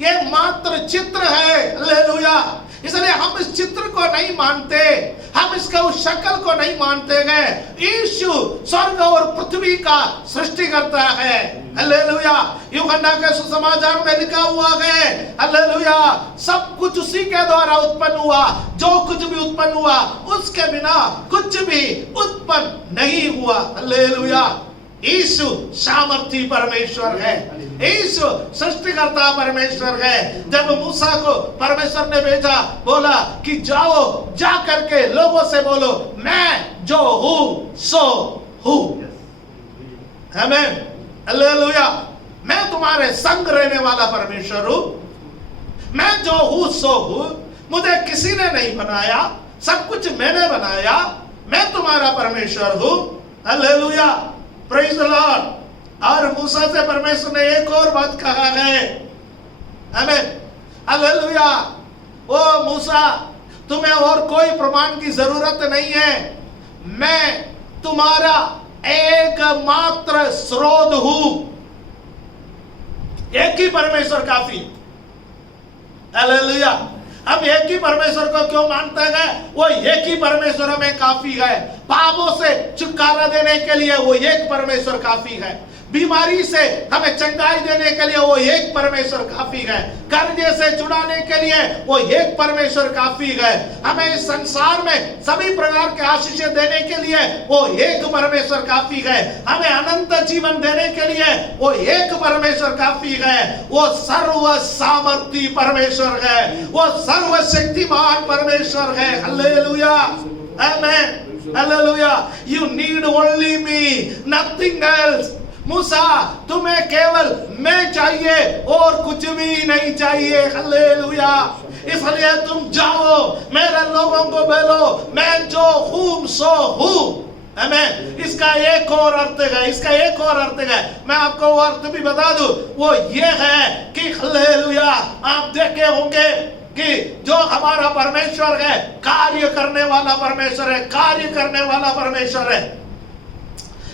ये मात्र चित्र है। हालेलुया। इसलिए हम इस चित्र को नहीं मानते, हम इसका उस शक्ल को नहीं मानते हैं। यीशु स्वर्ग और पृथ्वी का सृष्टि करता है। हालेलुया। यूहन्ना के सुसमाचार में लिखा हुआ है हालेलुया, सब कुछ उसी के द्वारा उत्पन्न हुआ, जो कुछ भी उत्पन्न हुआ उसके बिना कुछ भी उत्पन्न नहीं हुआ। हालेलुया। यीशु सामर्थी परमेश्वर है, यीशु सृष्टिकर्ता परमेश्वर है। जब मूसा को परमेश्वर ने भेजा, बोला कि जाओ जा करके लोगों से बोलो मैं जो हूं सो हूं। आमीन। हालेलुया। मैं तुम्हारे संग रहने वाला परमेश्वर हूं, मैं जो हूं सो हूं, मुझे किसी ने नहीं बनाया, सब कुछ मैंने बनाया, मैं तुम्हारा परमेश्वर हूं। हालेलुया। Praise the Lord. और मूसा से परमेश्वर ने एक और बात कहा है। आमीन। हालेलुया। ओ मूसा, तुम्हें और कोई प्रमाण की जरूरत नहीं है, मैं तुम्हारा एकमात्र स्रोत हूं। एक ही परमेश्वर काफी। हालेलुया। हम एक ही परमेश्वर को क्यों मानते हैं? वो एक ही परमेश्वर हमें काफी है। पापों से छुटकारा देने के लिए वो एक परमेश्वर काफी है। बीमारी से हमें चंगाई देने के लिए वो एक परमेश्वर काफी है। कर्जे से छुड़ाने के लिए वो एक परमेश्वर काफी है। हमें इस संसार में सभी प्रकार के आशीषें देने के लिए वो एक परमेश्वर काफी है। हमें अनंत जीवन देने के लिए वो एक परमेश्वर काफी है। वो सर्व सामर्थी परमेश्वर है, वो सर्वशक्तिमान परमेश्वर है। हालेलुया। आमीन। Hallelujah. You need only me, nothing else. मूसा, तुम्हें केवल मैं चाहिए और कुछ भी नहीं चाहिए। हालेलुया। इसलिए तुम जाओ मेरे लोगों को बोलो मैं जो हूं सो हूं। आमीन। इसका एक और अर्थ है, इसका एक और अर्थ है, मैं आपको वो अर्थ भी बता दूं। वो ये है कि हालेलुया, आप देखे होंगे कि जो हमारा परमेश्वर है कार्य करने वाला परमेश्वर है, कार्य करने वाला परमेश्वर है।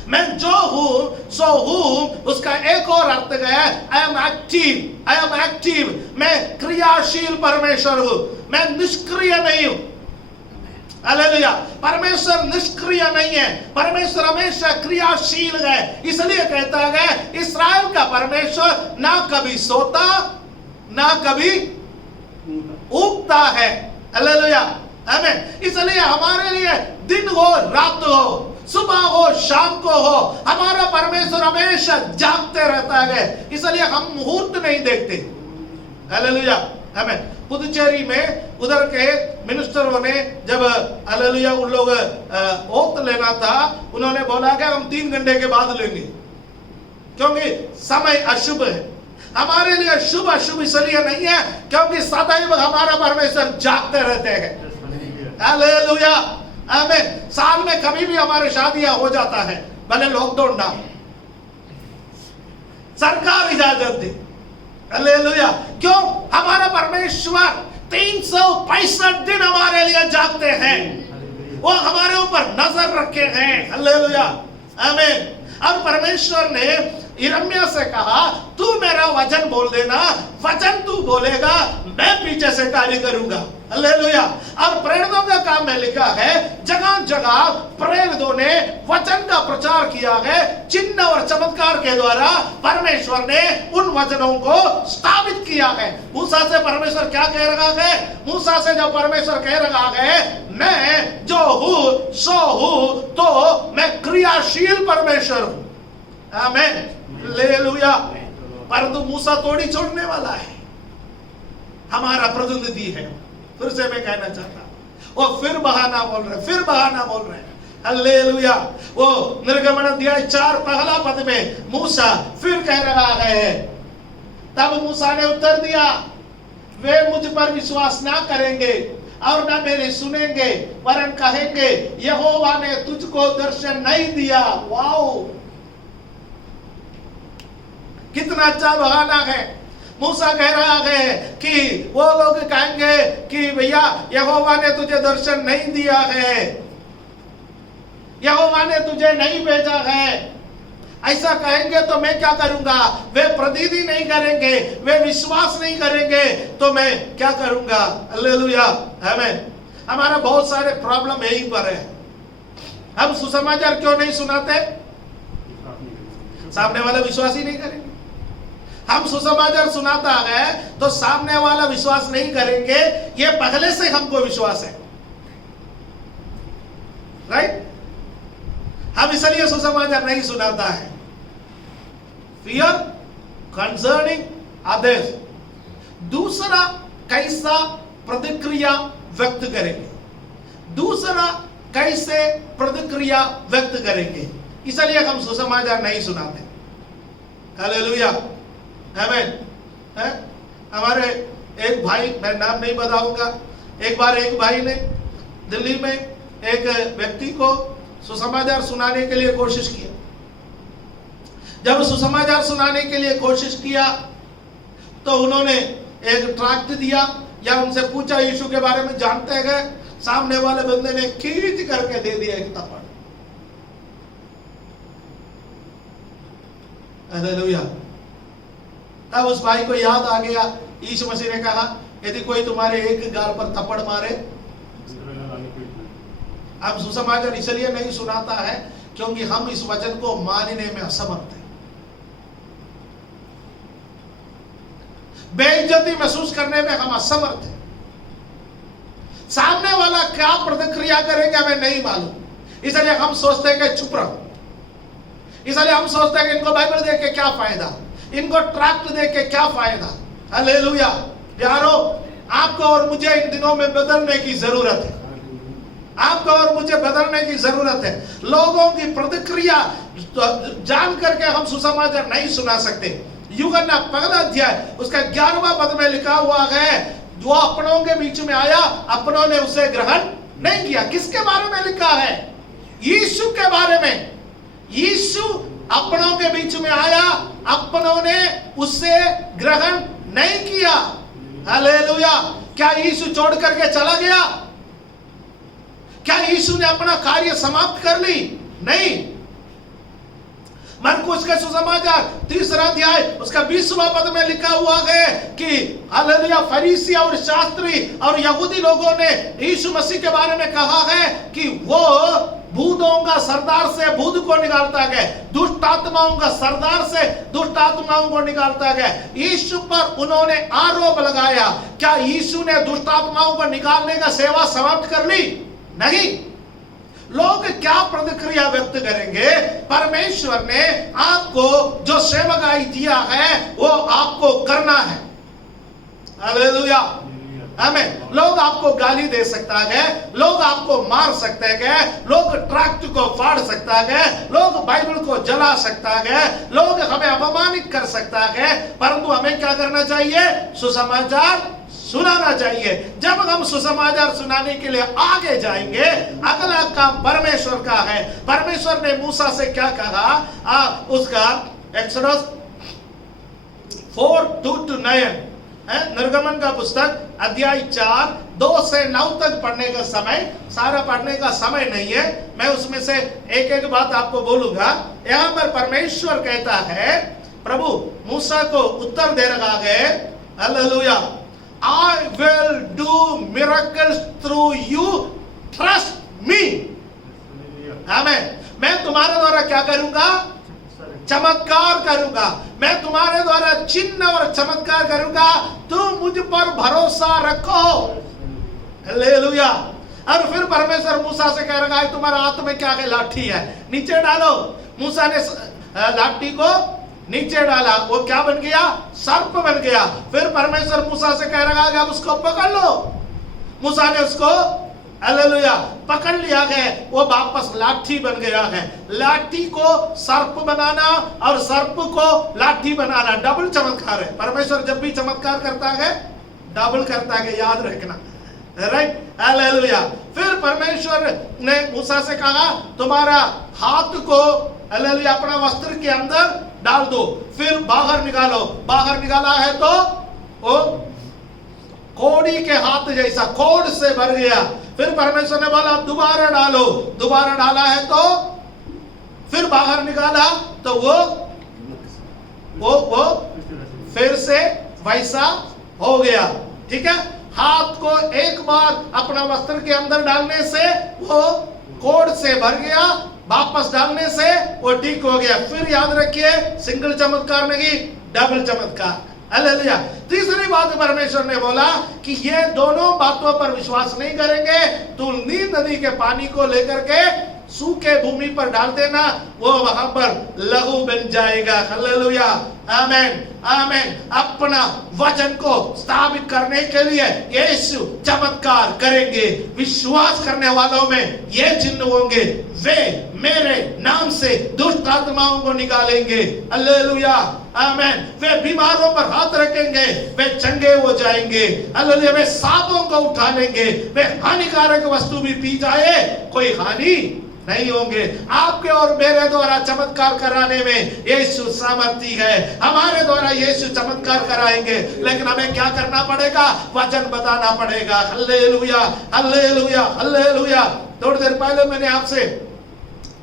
मैं जो हूं सो हूं, उसका एक और अर्थ है I am active, I am active, मैं क्रियाशील परमेश्वर हूं, मैं निष्क्रिय नहीं हूं। हालेलुया। परमेश्वर निष्क्रिय नहीं है, परमेश्वर हमेशा क्रियाशील है। इसलिए कहता है इस्राएल का परमेश्वर ना कभी सोता ना कभी उगता है। हालेलुया, आमीन। इसलिए हमारे लिए दिन हो रात हो, सुबह हो शाम को हो, हमारा परमेश्वर हमेशा जागते रहता है। इसलिए हम मुहूर्त नहीं देखते। हालेलुया, आमीन। पुदुचेरी में उधर के मिनिस्टरों ने जब हालेलुया उन लोग ओथ लेना था, उन्होंने बोला कि हम 3 घंटे के बाद लेंगे क्योंकि समय अशुभ है। हमारे लिए शुभ अशुभ इसलिए नहीं है क्योंकि सदैव हमारा परमेश्वर जागते रहते हैं। हालेलुया, आमीन। साल में कभी भी हमारे शादियां हो जाता है, भले लॉकडाउन ना, सरकार इजाजत दे। हालेलुया। क्यों? हमारा परमेश्वर 365 दिन हमारे लिए जागते हैं, वो हमारे ऊपर नजर रखे हैं। हालेलुया, आमीन। और परमेश्वर ने यिर्मयाह से कहा तू मेरा वचन बोल देना, वचन तू बोलेगा, मैं पीछे से कार्य करूंगा। हालेलुया। और प्रेरितों का काम में लिखा है जगह जगह प्रेरितों ने वचन का प्रचार किया है, चिन्ह और चमत्कार के द्वारा परमेश्वर ने उन वचनों को स्थापित किया है। मूसा से परमेश्वर क्या कह रहा है? मूसा से जब परमेश्वर कह रहा है मैं जो हूं सो हूं, तो मैं क्रियाशील परमेश्वर हूं। आमीन, हालेलुया। परंतु मूसा तोड़ी छोड़ने वाला है, हमारा प्रतिनिधि है। फिर से मैं कहना चाहता हूं, वो फिर बहाना बोल रहे, फिर बहाना बोल रहे हैं। हालेलुया। वो निर्गमन अध्याय 4 पहला पद में मूसा फिर कह रहा है, तब मूसा ने उत्तर दिया वे मुझ पर विश्वास ना करेंगे और ना मेरे सुनेंगे, वरन कहेंगे यहोवा ने तुझको दर्शन नहीं दिया। वाओ, कितना अच्छा बहाना है। मूसा कह रहा है कि वो लोग कहेंगे कि भैया यहोवा ने तुझे दर्शन नहीं दिया है, यहोवा ने तुझे नहीं भेजा है। ऐसा कहेंगे तो मैं क्या करूंगा? वे प्रतिनिधि नहीं करेंगे, वे विश्वास नहीं करेंगे, तो मैं क्या करूंगा? हालेलुया, आमीन। हमारा बहुत सारे प्रॉब्लम यहीं पर है। हम सुसमाचार क्यों नहीं सुनाते? सामने वाला विश्वास ही नहीं करेंगे। हम सुसमाचार सुनाता है तो सामने वाला विश्वास नहीं करेंगे, ये पहले से हमको विश्वास है, राइट? हम इसलिए सुसमाचार नहीं सुनाता है। Fear concerning others. दूसरा कैसा प्रतिक्रिया व्यक्त करेंगे, दूसरा कैसे प्रतिक्रिया व्यक्त करेंगे, इसलिए हम सुसमाचार नहीं सुनाते। हालेलुया, आमीन। हमारे एक भाई, मैं नाम नहीं बताऊंगा, एक बार एक भाई ने दिल्ली में एक व्यक्ति को सुसमाचार सुनाने के लिए कोशिश किया। जब सुसमाचार सुनाने के लिए कोशिश किया तो उन्होंने एक ट्रैक्ट दिया या उनसे पूछा यीशु के बारे में जानते हैं, सामने वाले बंदे ने खींच करके दे दिया एक थप्पड़। हालेलुया। तब उस भाई को याद आ गया, यीशु मसीह ने कहा यदि कोई तुम्हारे एक गाल पर थप्पड़ मारे। हम सुसमाचार इसलिए नहीं सुनाता है क्योंकि हम इस वचन को मानने में असमर्थ हैं। बेइज्जती महसूस करने में हम असमर्थ हैं। सामने वाला क्या प्रतिक्रिया करेंगे हमें नहीं मालूम, इसलिए हम सोचते हैं कि चुप रहो। इसलिए हम सोचते हैं कि इनको बाइबल देख के क्या फायदा, इनको ट्रैक्ट देख के क्या फायदा। हालेलुया। प्यारो, आपको और मुझे इन दिनों में बदलने की जरूरत है। आपको और मुझे बदलने की जरूरत है। लोगों की प्रतिक्रिया जान करके हम सुसमाचार नहीं सुना सकते। यूहन्ना पहला अध्याय उसका 11वां पद में लिखा हुआ है, जो अपनों के बीच में आया अपनों ने उसे ग्रहण नहीं किया। किसके बारे में लिखा है? यीशु के बारे में। यीशु अपनों के बीच में आया, अपनों ने उसे ग्रहण नहीं किया। हालेलुया। क्या यीशु छोड़ करके चला गया? क्या यीशु ने अपना कार्य समाप्त कर ली? नहीं। मरकुस के सुसमाचार 3 अध्याय उसका 20वां पद में लिखा हुआ है कि हालेलुया, फरीसी और शास्त्री और यहूदी लोगों ने यीशु मसीह के बारे में कहा है कि वो भूतों का सरदार से भूत को निकालता है, दुष्ट आत्माओं का सरदार से दुष्ट आत्माओं को निकालता है। यीशु पर उन्होंने आरोप लगाया। क्या यीशु ने दुष्ट आत्माओं को निकालने का सेवा समाप्त कर ली? नहीं। लोग क्या प्रतिक्रिया व्यक्त करेंगे? परमेश्वर ने आपको जो सेवकाई दिया है वो आपको करना है। हालेलुया, आमीन। लोग आपको गाली दे सकता है, लोग आपको मार सकते हैं, लोग ट्रैक्ट को फाड़ सकता है, लोग बाइबल को जला सकता है, लोग हमें अपमानित कर सकता है, परंतु हमें क्या करना चाहिए? सुसमाचार सुनाना चाहिए। जब हम सुसमाचार सुनाने के लिए आगे जाएंगे, अगला काम परमेश्वर का है। परमेश्वर ने मूसा से क्या कहा? उसका एक्सोडस 4:2-9 निर्गमन का पुस्तक अध्याय 4 2 से 9 तक पढ़ने का समय, सारा पढ़ने का समय नहीं है, मैं उसमें से एक एक बात आपको बोलूंगा। यहां पर परमेश्वर कहता है, प्रभु मूसा को उत्तर दे रहा है, hallelujah, I will do miracles through you, trust me। आमीन। मैं तुम्हारे द्वारा क्या करूंगा? चमत्कार करूंगा। मैं तुम्हारे द्वारा चिन्ह और चमत्कार करूंगा, तुम मुझ पर भरोसा रखो। हालेलुया। और फिर परमेश्वर मूसा से कह रहा है, तुम्हारे हाथ में क्या है? लाठी है, नीचे डालो। मूसा ने लाठी को नीचे डाला, वो क्या बन गया? सर्प बन गया। फिर परमेश्वर मूसा से कह रहा है, अब उसको पकड़ लो। मूसा ने उसको हालेलुया पकड़ लिया है, वो वापस लाठी बन गया है। लाठी को सर्प बनाना और सर्प को लाठी बनाना डबल चमत्कार है। परमेश्वर जब भी चमत्कार करता है डबल करता है, याद रखना, राइट? हालेलुया। फिर परमेश्वर ने मूसा से कहा, तुम्हारा हाथ को हालेलुया अपना वस्त्र के अंदर डाल दो, फिर बाहर निकालो। बाहर निकाला है तो वो कोड़ी के हाथ जैसा कोड़ से भर गया। फिर परमेश्वर ने बोला दोबारा डालो, दोबारा डाला है तो फिर बाहर निकाला तो वो फिर से वैसा हो गया। ठीक है, हाथ को एक बार अपना वस्त्र के अंदर डालने से वो कोड़ से भर गया, वापस डालने से वो ठीक हो गया। फिर याद रखिए, सिंगल चमत्कार नहीं, डबल चमत्कार। हालेलुया। तीसरी बात परमेश्वर ने बोला कि ये दोनों बातों पर विश्वास नहीं करेंगे, तू नील नदी के पानी को लेकर के सूखे भूमि पर डाल देना, वो वहां पर लहू बन जाएगा। हालेलुया, आमीन, आमीन। अपना वचन को स्थापित करने के लिए यीशु चमत्कार करेंगे। विश्वास करने वालों में ये चिन्ह होंगे, वे मेरे नाम से दुष्ट आत्माओं को निकालेंगे। हालेलुया, आमीन। वे बीमारों पर हाथ रखेंगे, वे चंगे हो जाएंगे। हालेलुया। वे सांपों को उठा लेंगे, वे हानिकारक वस्तु भी पी जाए कोई हानि नहीं होंगे। आपके और मेरे द्वारा चमत्कार कराने में यीशु सामर्थी है। हमारे द्वारा यीशु चमत्कार कराएंगे, लेकिन हमें क्या करना पड़ेगा? वचन बताना पड़ेगा। Hallelujah, hallelujah, hallelujah. थोड़ी देर पहले मैंने आपसे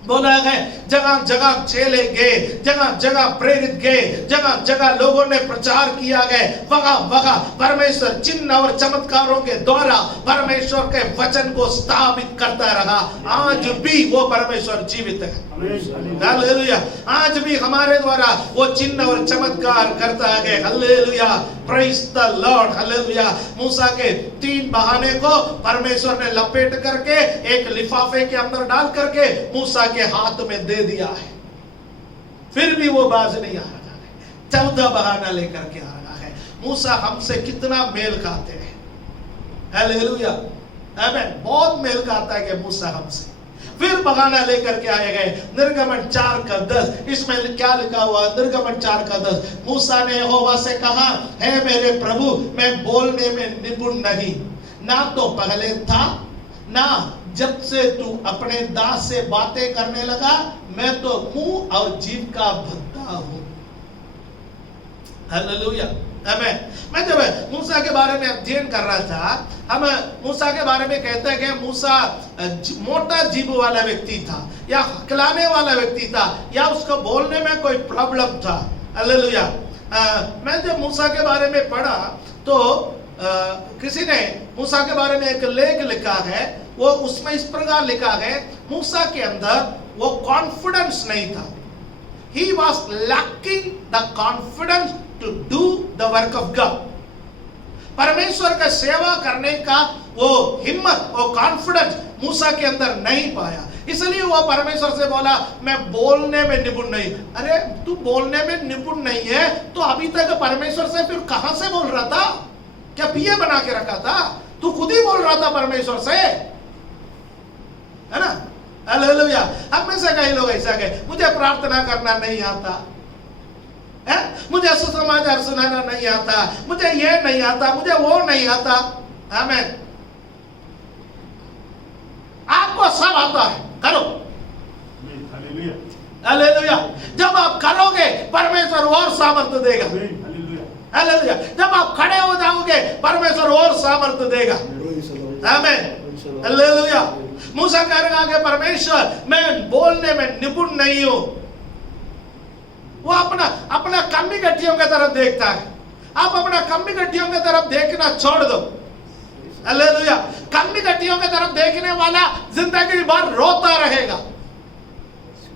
बोला है, जगह जगह चेले गए, जगह जगह प्रेरित गए, जगह जगह लोगों ने प्रचार किया गया, वहां वहां परमेश्वर चिन्ह और चमत्कारों के द्वारा परमेश्वर के वचन को स्थापित करता रहा। आज भी वो परमेश्वर जीवित है। हालेलुया। आज भी हमारे द्वारा वो चिन्ह और चमत्कार करता है। Hallelujah, praise the Lord. Hallelujah. मूसा के 3 बहाने को परमेश्वर ने लपेट करके एक लिफाफे के अंदर डाल करके मूसा के हाथ में दे दिया है, फिर भी वो बाज नहीं आ रहा है। 14 बहाना लेकर के आ रहा है। मूसा हमसे कितना मेल खाते हैं। हालेलुया, आमीन। बहुत मेल खाता है कि मूसा हमसे। फिर बहाना लेकर के आए गए। निर्गमन 4:10, इसमें क्या लिखा हुआ? निर्गमन 4:10, मूसा ने यहोवा से कहा, हे मेरे प्रभु, मैं बोलने में निपुण नहीं, ना तो पहले था, ना जब से तू अपने दास से बातें करने लगा। मैं तो मुंह और जीभ का भद्दा हूं। हालेलुया, आमीन। मैं जब मूसा के बारे में अध्ययन कर रहा था, हम मूसा के बारे में कहते हैं कि मूसा मोटा जीभ वाला व्यक्ति था। या खिलाने वाला व्यक्ति था या उसको बोलने में कोई प्रॉब्लम था। हालेलुया। मैं जब मूसा के बारे में पढ़ा तो किसी ने मूसा के बारे में एक लेख लिखा है, वो उसमें इस प्रकार लिखा है, मूसा के अंदर वो कॉन्फिडेंस नहीं था। He was lacking the confidence to do the work of God. परमेश्वर का सेवा करने का वो हिम्मत, वो कॉन्फिडेंस मूसा के अंदर नहीं पाया, इसलिए वो परमेश्वर से बोला मैं बोलने में निपुण नहीं। अरे तू बोलने में निपुण नहीं है तो अभी तक परमेश्वर से फिर कहां से बोल रहा था? क्या पीए बना के रखा था? तू खुद ही बोल रहा था परमेश्वर से, है ना? हालेलुया। अब में से कई लोग ऐसा कहे मुझे प्रार्थना करना नहीं आता है, मुझे सुसमाचार सुनाना नहीं आता, मुझे ये नहीं आता, मुझे वो नहीं आता। आमीन। आपको सब आता है, करो। हालेलुया। जब आप करोगे परमेश्वर और सामर्थ्य देगा। हालेलुया। जब आप खड़े हो जाओगे परमेश्वर और सामर्थ्य देगा। आमीन। हालेलुया। मूसा कह रहा है परमेश्वर मैं बोलने में निपुण नहीं हूं। वो अपना कमी गड्ढियों की तरफ देखता है। आप अपना कमी गड्ढियों की तरफ देखना छोड़ दो। हालेलुया। कमी गड्ढियों की तरफ देखने वाला जिंदगी भर रोता रहेगा।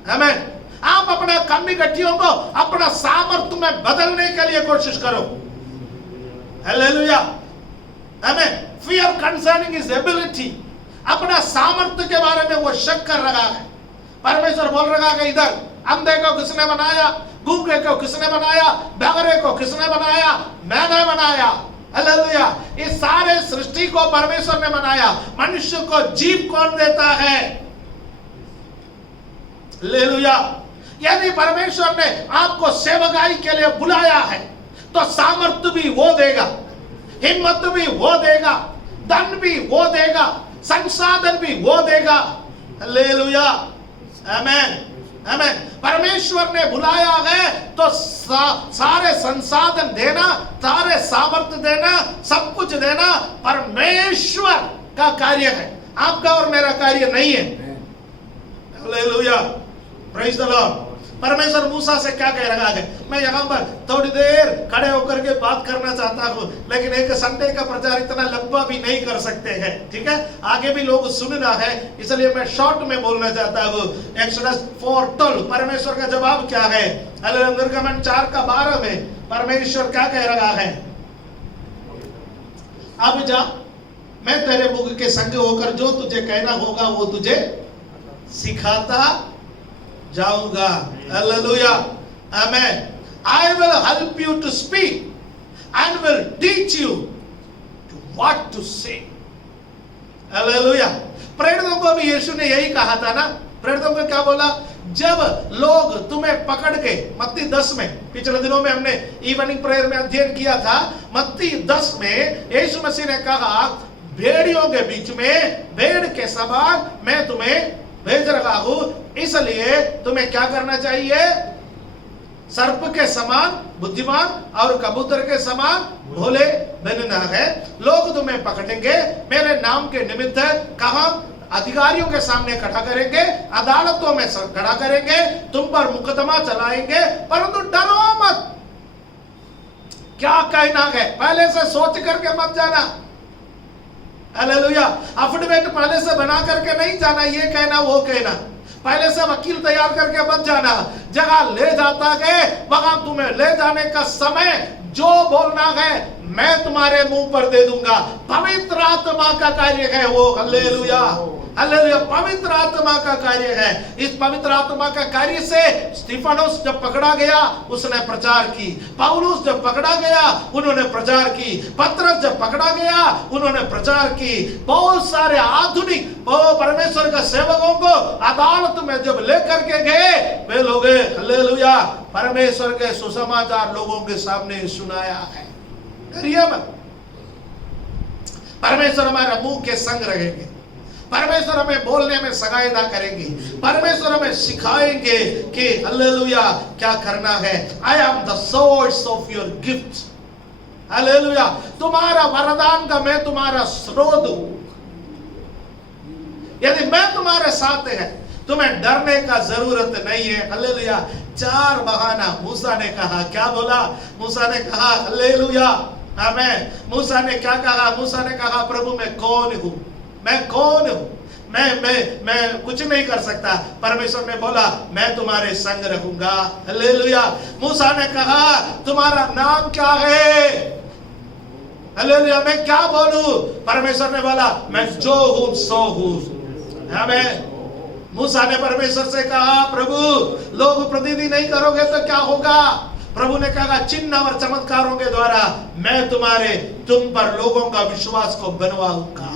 आमीन। आप अपना कमी गड्ढियों को अपना सामर्थ्य में बदलने के लिए कोशिश करो। हालेलुया। आमीन। Fear concerning his ability, अपना सामर्थ्य के बारे में वो शक कर रहा है। परमेश्वर बोल रहा है इधर अंधे को किसने बनाया, गूंगे को किसने बनाया, बगरे को किसने बनाया? मैंने बनाया। हालेलुया। इस सारे सृष्टि को परमेश्वर ने बनाया। मनुष्य को जीव कौन देता है? हालेलुया। यदि परमेश्वर ने आपको सेवकाई के लिए बुलाया है तो सामर्थ्य भी वो देगा, हिम्मत भी वो देगा, धन भी वो देगा, संसाधन भी वो देगा। हालेलुया। आमीन। आमीन। परमेश्वर ने बुलाया है तो सारे संसाधन देना, सारे सामर्थ्य देना, सब कुछ देना परमेश्वर का कार्य है, आपका और मेरा कार्य नहीं है। हालेलुया। Praise the Lord. परमेश्वर मूसा से क्या कह रहा है? मैं यहाँ पर थोड़ी देर खड़े होकर के बात करना चाहता हूँ, लेकिन एक संडे का प्रचार इतना लंबा भी नहीं कर सकते हैं, ठीक है? आगे भी लोग सुनना है, इसलिए मैं शॉर्ट में बोलना चाहता हूँ। एक्सोडस 4:12 परमेश्वर का जवाब क्या है? निर्गमन 4:12 में परमेश्वर क्या कह रहा है? अब जा, मैं तेरे मुख के संग होकर जो तुझे कहना होगा वो तुझे सिखाता जाऊंगा। हालेलुया। आमीन। I will help you to speak and will teach you what to say. Hallelujah. प्रेरितों को भी यीशु ने यही कहा था ना। प्रेरितों को क्या बोला? जब लोग तुम्हें पकड़ के, मत्ती 10 में, पिछले दिनों में हमने इवनिंग प्रेयर में अध्ययन किया था, मत्ती 10 में यीशु मसीह ने कहा भेड़ियों के बीच में भेड़ के समान मैं तुम्हें भेज रहा हूं, इसलिए तुम्हें क्या करना चाहिए? सर्प के समान बुद्धिमान और कबूतर के समान भोले बनना है। लोग तुम्हें पकड़ेंगे, मेरे नाम के निमित्त कहां? अधिकारियों के सामने खड़ा करेंगे, अदालतों में खड़ा करेंगे, तुम पर मुकदमा चलाएंगे, परंतु डरो मत। क्या कहना है पहले से सोच करके मत जाना। हालेलुया। अफिडेविट पहले से बना करके नहीं जाना, ये कहना वो कहना। पहले से वकील तैयार करके मत जाना। जगह ले जाता है वहां तुम्हें ले जाने का समय जो बोलना है मैं तुम्हारे मुंह पर दे दूंगा। पवित्र आत्मा का कार्य है वो। हालेलुया। हालेलुया। पवित्र आत्मा का कार्य है। इस पवित्र आत्मा का कार्य से स्टीफनोस जब पकड़ा गया उसने प्रचार की, पौलुस जब पकड़ा गया उन्होंने प्रचार की, पतरस जब पकड़ा गया उन्होंने प्रचार की। बहुत सारे आधुनिक परमेश्वर के सेवकों को अदालत में जब लेकर के गए वे लोग हालेलुया परमेश्वर के सुसमाचार लोगों के सामने सुनाया है। करिए मत। परमेश्वर हमारे मुंह के संग रहेंगे, परमेश्वर हमें बोलने में सहायता करेंगे, परमेश्वर हमें सिखाएंगे कि हालेलुया क्या करना है। I am the source of your gift. Hallelujah. तुम्हारा वरदान का मैं तुम्हारा स्रोत हूं। यदि मैं तुम्हारे साथ है तुम्हें डरने का जरूरत नहीं है। हालेलुया। 4 बहाना मूसा ने कहा। क्या बोला? मूसा ने कहा हालेलुया, आमीन। मूसा ने क्या कहा? मूसा ने कहा प्रभु मैं कौन हूं, मैं कौन हूं, मैं कुछ नहीं कर सकता। परमेश्वर ने बोला मैं तुम्हारे संग रहूंगा। हालेलुया। मूसा ने कहा तुम्हारा नाम क्या है? हालेलुया। मैं क्या बोलूं? परमेश्वर ने बोला मैं जो हूं सो हूं। आमीन। मूसा ने परमेश्वर से कहा प्रभु लोग प्रतिनिधि नहीं करोगे तो क्या होगा? प्रभु ने कहा चिन्ह और चमत्कारों के द्वारा मैं तुम पर लोगों का विश्वास को बनवाऊंगा।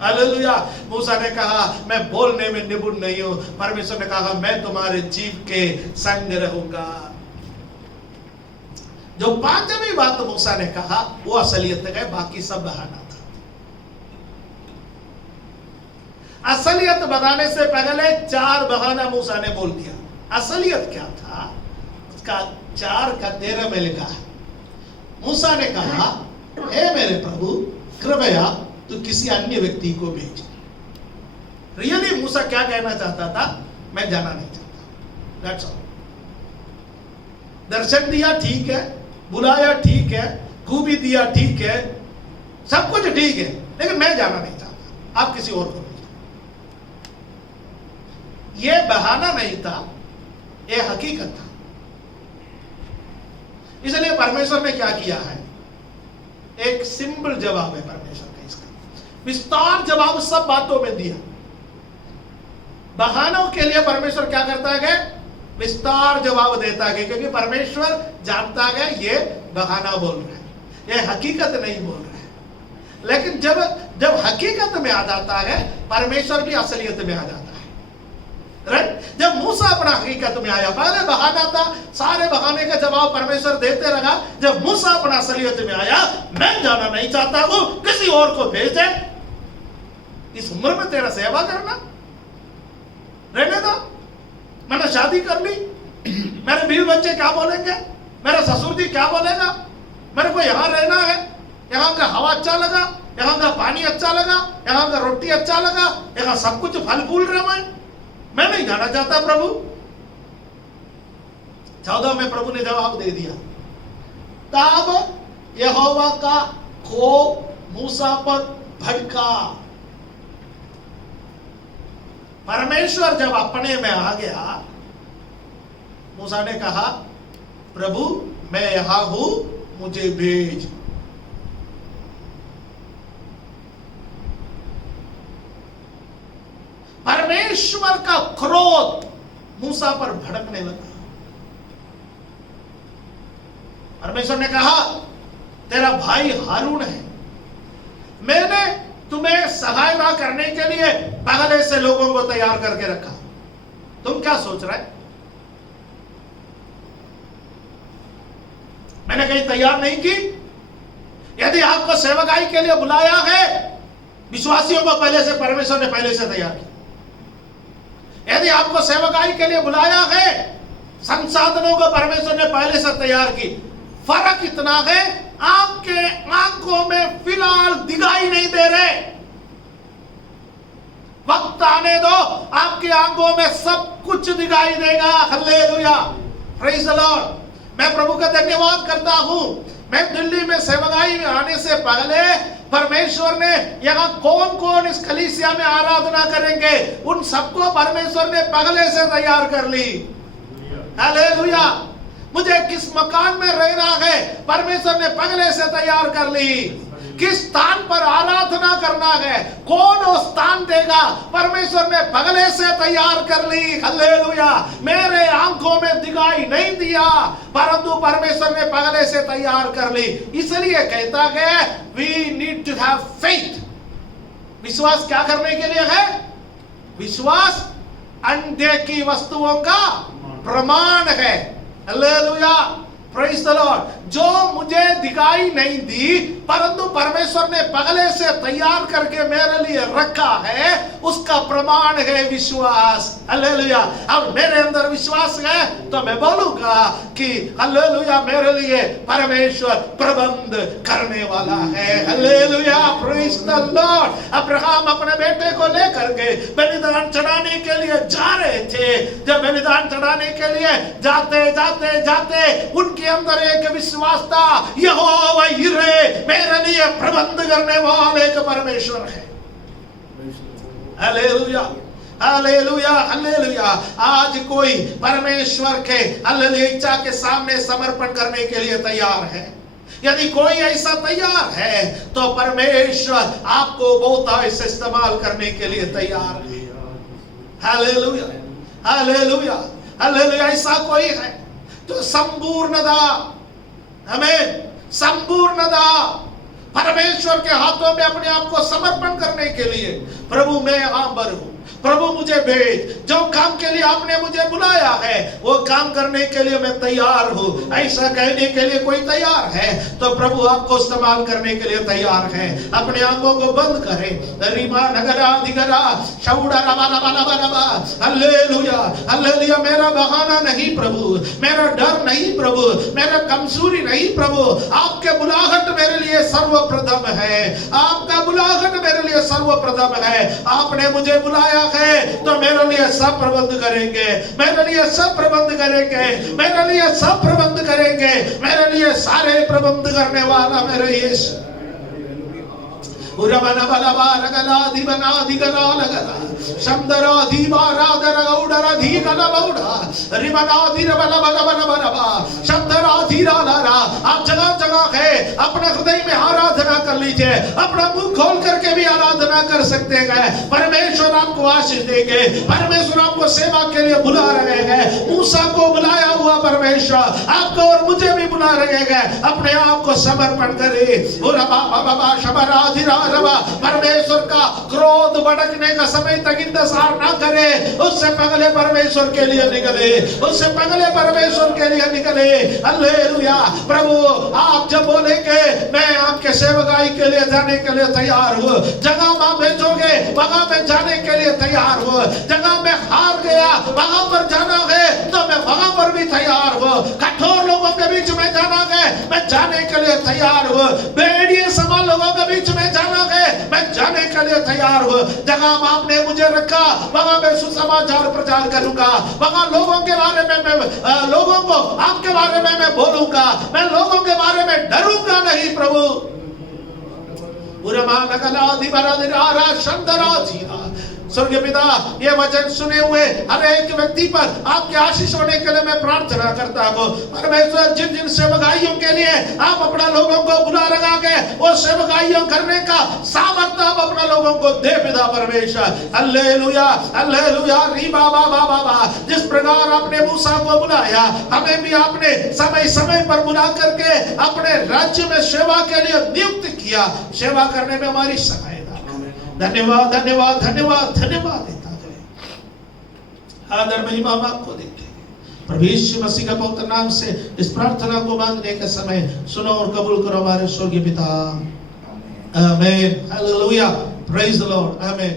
हालेलुया। मूसा ने कहा मैं बोलने में निपुण नहीं हूं। परमेश्वर ने कहा मैं तुम्हारे जीव के संग रहूंगा। जो 5वीं बात मूसा ने कहा वो असलियत है, बाकी सब बहाना था। असलियत बताने से पहले 4 बहाना मूसा ने बोल दिया। असलियत क्या था उसका 4 का 13 में लिखा है। मूसा ने कहा हे मेरे प्रभु कृपया तू किसी अन्य व्यक्ति को भेज। रियली मूसा क्या कहना चाहता था? मैं जाना नहीं चाहता। That's all. दर्शन दिया ठीक है, बुलाया ठीक है, खूबी दिया ठीक है, सब कुछ ठीक है, लेकिन मैं जाना नहीं चाहता, आप किसी और को भेजो। यह बहाना नहीं था, यह हकीकत था। इसलिए परमेश्वर ने क्या किया है? एक सिंपल जवाब है परमेश्वर का इसका, विस्तार जवाब सब बातों में दिया। बहानों के लिए परमेश्वर क्या करता है? विस्तार जवाब देता है, क्योंकि परमेश्वर जानता है ये बहाना बोल रहा है, ये हकीकत नहीं बोल रहा है। लेकिन जब हकीकत में आ जाता है परमेश्वर भी असलियत में आ जाता है। राइट? जब मूसा अपना हकीकत में आया, पहले बहाना था, सारे बहाने का जवाब परमेश्वर देते रहा। जब मूसा अपना असलियत में आया, मैं जाना नहीं चाहता हूं, किसी और को भेज दे। इस उम्र में तेरा सेवा करना रहने दो, मैंने शादी कर ली, मेरे बीवी बच्चे क्या बोलेंगे, मेरा ससुर जी क्या बोलेगा, मेरे को यहाँ रहना है, यहाँ का हवा अच्छा लगा, यहाँ का पानी अच्छा लगा, यहाँ का रोटी अच्छा लगा, यहाँ सब कुछ फल फूल रहा है, मैं नहीं जाना चाहता प्रभु। 14 में प्रभु ने जवाब दे दिया। तब यहोवा का कोप मूसा पर भड़का। परमेश्वर जब अपने में आ गया, मूसा ने कहा प्रभु मैं यहां हूं, मुझे भेज। परमेश्वर का क्रोध मूसा पर भड़कने लगा। परमेश्वर ने कहा तेरा भाई हारून है, मैंने तुम्हें सहायता करने के लिए पहले से लोगों को तैयार करके रखा। तुम क्या सोच रहे? मैंने कहीं तैयार नहीं की? यदि आपको सेवकाई के लिए बुलाया है, विश्वासियों को पहले से परमेश्वर ने पहले से तैयार किया। यदि आपको सेवकाई के लिए बुलाया है, संसाधनों को परमेश्वर ने पहले से तैयार की। फर्क इतना है आपके आंखों में फिलहाल दिखाई नहीं दे रहे, वक्त आने दो आपकी आंखों में सब कुछ दिखाई देगा। Hallelujah, praise the Lord. मैं प्रभु का धन्यवाद करता हूं। मैं दिल्ली में सेवकाई में आने से पहले परमेश्वर ने यहाँ कौन कौन इस कलीसिया में आराधना करेंगे, उन सबको परमेश्वर ने पहले से तैयार कर ली। हालेलुया। मुझे किस मकान में रहना है, परमेश्वर ने पहले से तैयार कर ली। किस स्थान पर आराधना करना है, कौन वो स्थान देगा, परमेश्वर ने पहले से तैयार कर ली। हालेलुया। मेरे आंखों में दिखाई नहीं दिया, परंतु परमेश्वर ने पहले से तैयार कर ली। इसलिए कहता है we need to have faith. विश्वास क्या करने के लिए है? विश्वास अनदेखी वस्तुओं का प्रमाण है। Hallelujah, praise the Lord. जो मुझे दिखाई नहीं दी परंतु परमेश्वर ने पहले से तैयार करके मेरे लिए रखा है, उसका प्रमाण है विश्वास। हालेलुया। अब मेरे अंदर विश्वास है तो मैं बोलूंगा कि हालेलुया, मेरे लिए परमेश्वर प्रबंध करने वाला है। Hallelujah, praise the Lord. Abraham अपने बेटे को लेकर के बलिदान चढ़ाने के लिए जा रहे थे। जब बलिदान चढ़ाने के लिए जाते जाते जाते उनके अंदर एक विश्वास था, यहोवा यिरे, मेरे लिए प्रबंध करने वाले एक परमेश्वर है। Hallelujah, hallelujah, hallelujah. आज कोई परमेश्वर के हालेलुया इच्छा के सामने समर्पण करने के लिए तैयार है? यदि कोई ऐसा तैयार है तो परमेश्वर आपको बहुत से इस्तेमाल करने के लिए तैयार है। Hallelujah, hallelujah, hallelujah. ऐसा कोई है तो संपूर्णता, हमें संपूर्णता परमेश्वर के हाथों में अपने आप को समर्पण करने के लिए, प्रभु मैं यहाँ पर हूँ, प्रभु मुझे भेज, जो काम के लिए आपने मुझे बुलाया है वो काम करने के लिए मैं तैयार हूँ। ऐसा कहने के लिए कोई तैयार है तो प्रभु आपको इस्तेमाल करने के लिए तैयार है। अपने आंखों को बंद करें। रीमा नगरा दिगरा शौड़ा रबा रबा रबा रबा। Hallelujah, hallelujah. मेरा बहाना नहीं प्रभु, मेरा डर नहीं प्रभु, मेरा कमजोरी नहीं प्रभु, आपके बुलाहट मेरे लिए सर्वप्रथम है। आपका बुलाहट मेरे लिए सर्वप्रथम है। आपने मुझे बुलाया है तो मेरे लिए सब प्रबंध करेंगे, मेरे लिए सब प्रबंध करेंगे, मेरे लिए सब प्रबंध करेंगे, मेरे लिए सारे प्रबंध करने वाला मेरे यीशु। उरबना बलबा रगला दिबना दिगरा लगला शंदरा दीवारा दरगौडरा धीगला बौडा रिबना दिरबला बला बला बला शंदरा धीरा लारा। आप जगह जगह है अपने हृदय में आराधना कर लीजिए, अपना मुंह खोल करके भी आराधना कर सकते हैं। परमेश्वर आपको आशीष देंगे, परमेश्वर आपको सेवा के लिए बुला रहे हैं। मूसा को बुलाया हुआ परमेश्वर आपको और मुझे भी बुला रहे हैं। अपने आप को समर्पण करें। परमेश्वर का क्रोध भड़कने का समय तक इंतजार ना करे, उससे पहले परमेश्वर के लिए निकले, उससे पहले परमेश्वर के लिए निकले। हालेलुया। प्रभु आप जब बोलेंगे मैं आपके सेवकाई के लिए जाने के लिए तैयार हूँ, जगह में भेजोगे वहां मैं जाने के लिए तैयार हूँ, जगह में हार गया वहां पर जाना है तो मैं वहां पर भी तैयार हूँ, कठोर लोगों के बीच में जाना है मैं जाने के लिए तैयार हूँ, भेड़िए समान लोगों के बीच में जाना है मैं जाने के लिए तैयार हूँ। जगह आपने मुझे रखा वहां मैं सुसमाचार प्रचार करूंगा, वहां लोगों के बारे में मैं लोगों को आपके बारे में मैं बोलूंगा, मैं लोगों के बारे में डरूंगा नहीं प्रभु। स्वर्गीय पिता ये वचन सुने हुए हर एक व्यक्ति पर आपके आशीष होने के लिए मैं प्रार्थना करता हूँ। परमेश्वर जिन जिन सेवकाइयों के लिए आप अपना लोगों को बुला रखा के वो सेवकाइयों करने का सामर्थ्य आप अपना लोगों को दे पिता परमेश्वर। Hallelujah, hallelujah. री बाबा बाबा बा। जिस प्रकार आपने मूसा को बुलाया हमें भी आपने समय समय पर बुला करके अपने राज्य में सेवा के लिए नियुक्त किया, सेवा करने में हमारी सहायता। धन्यवाद, धन्यवाद, धन्यवाद, धन्यवाद देता है। आदर महिमा हम आपको देते हैं प्रभु यीशु मसीह का पवित्र नाम से इस प्रार्थना को मांगने के समय सुनो और कबूल करो हमारे स्वर्गीय पिता। आमीन। हालेलुया। Praise the Lord. आमीन।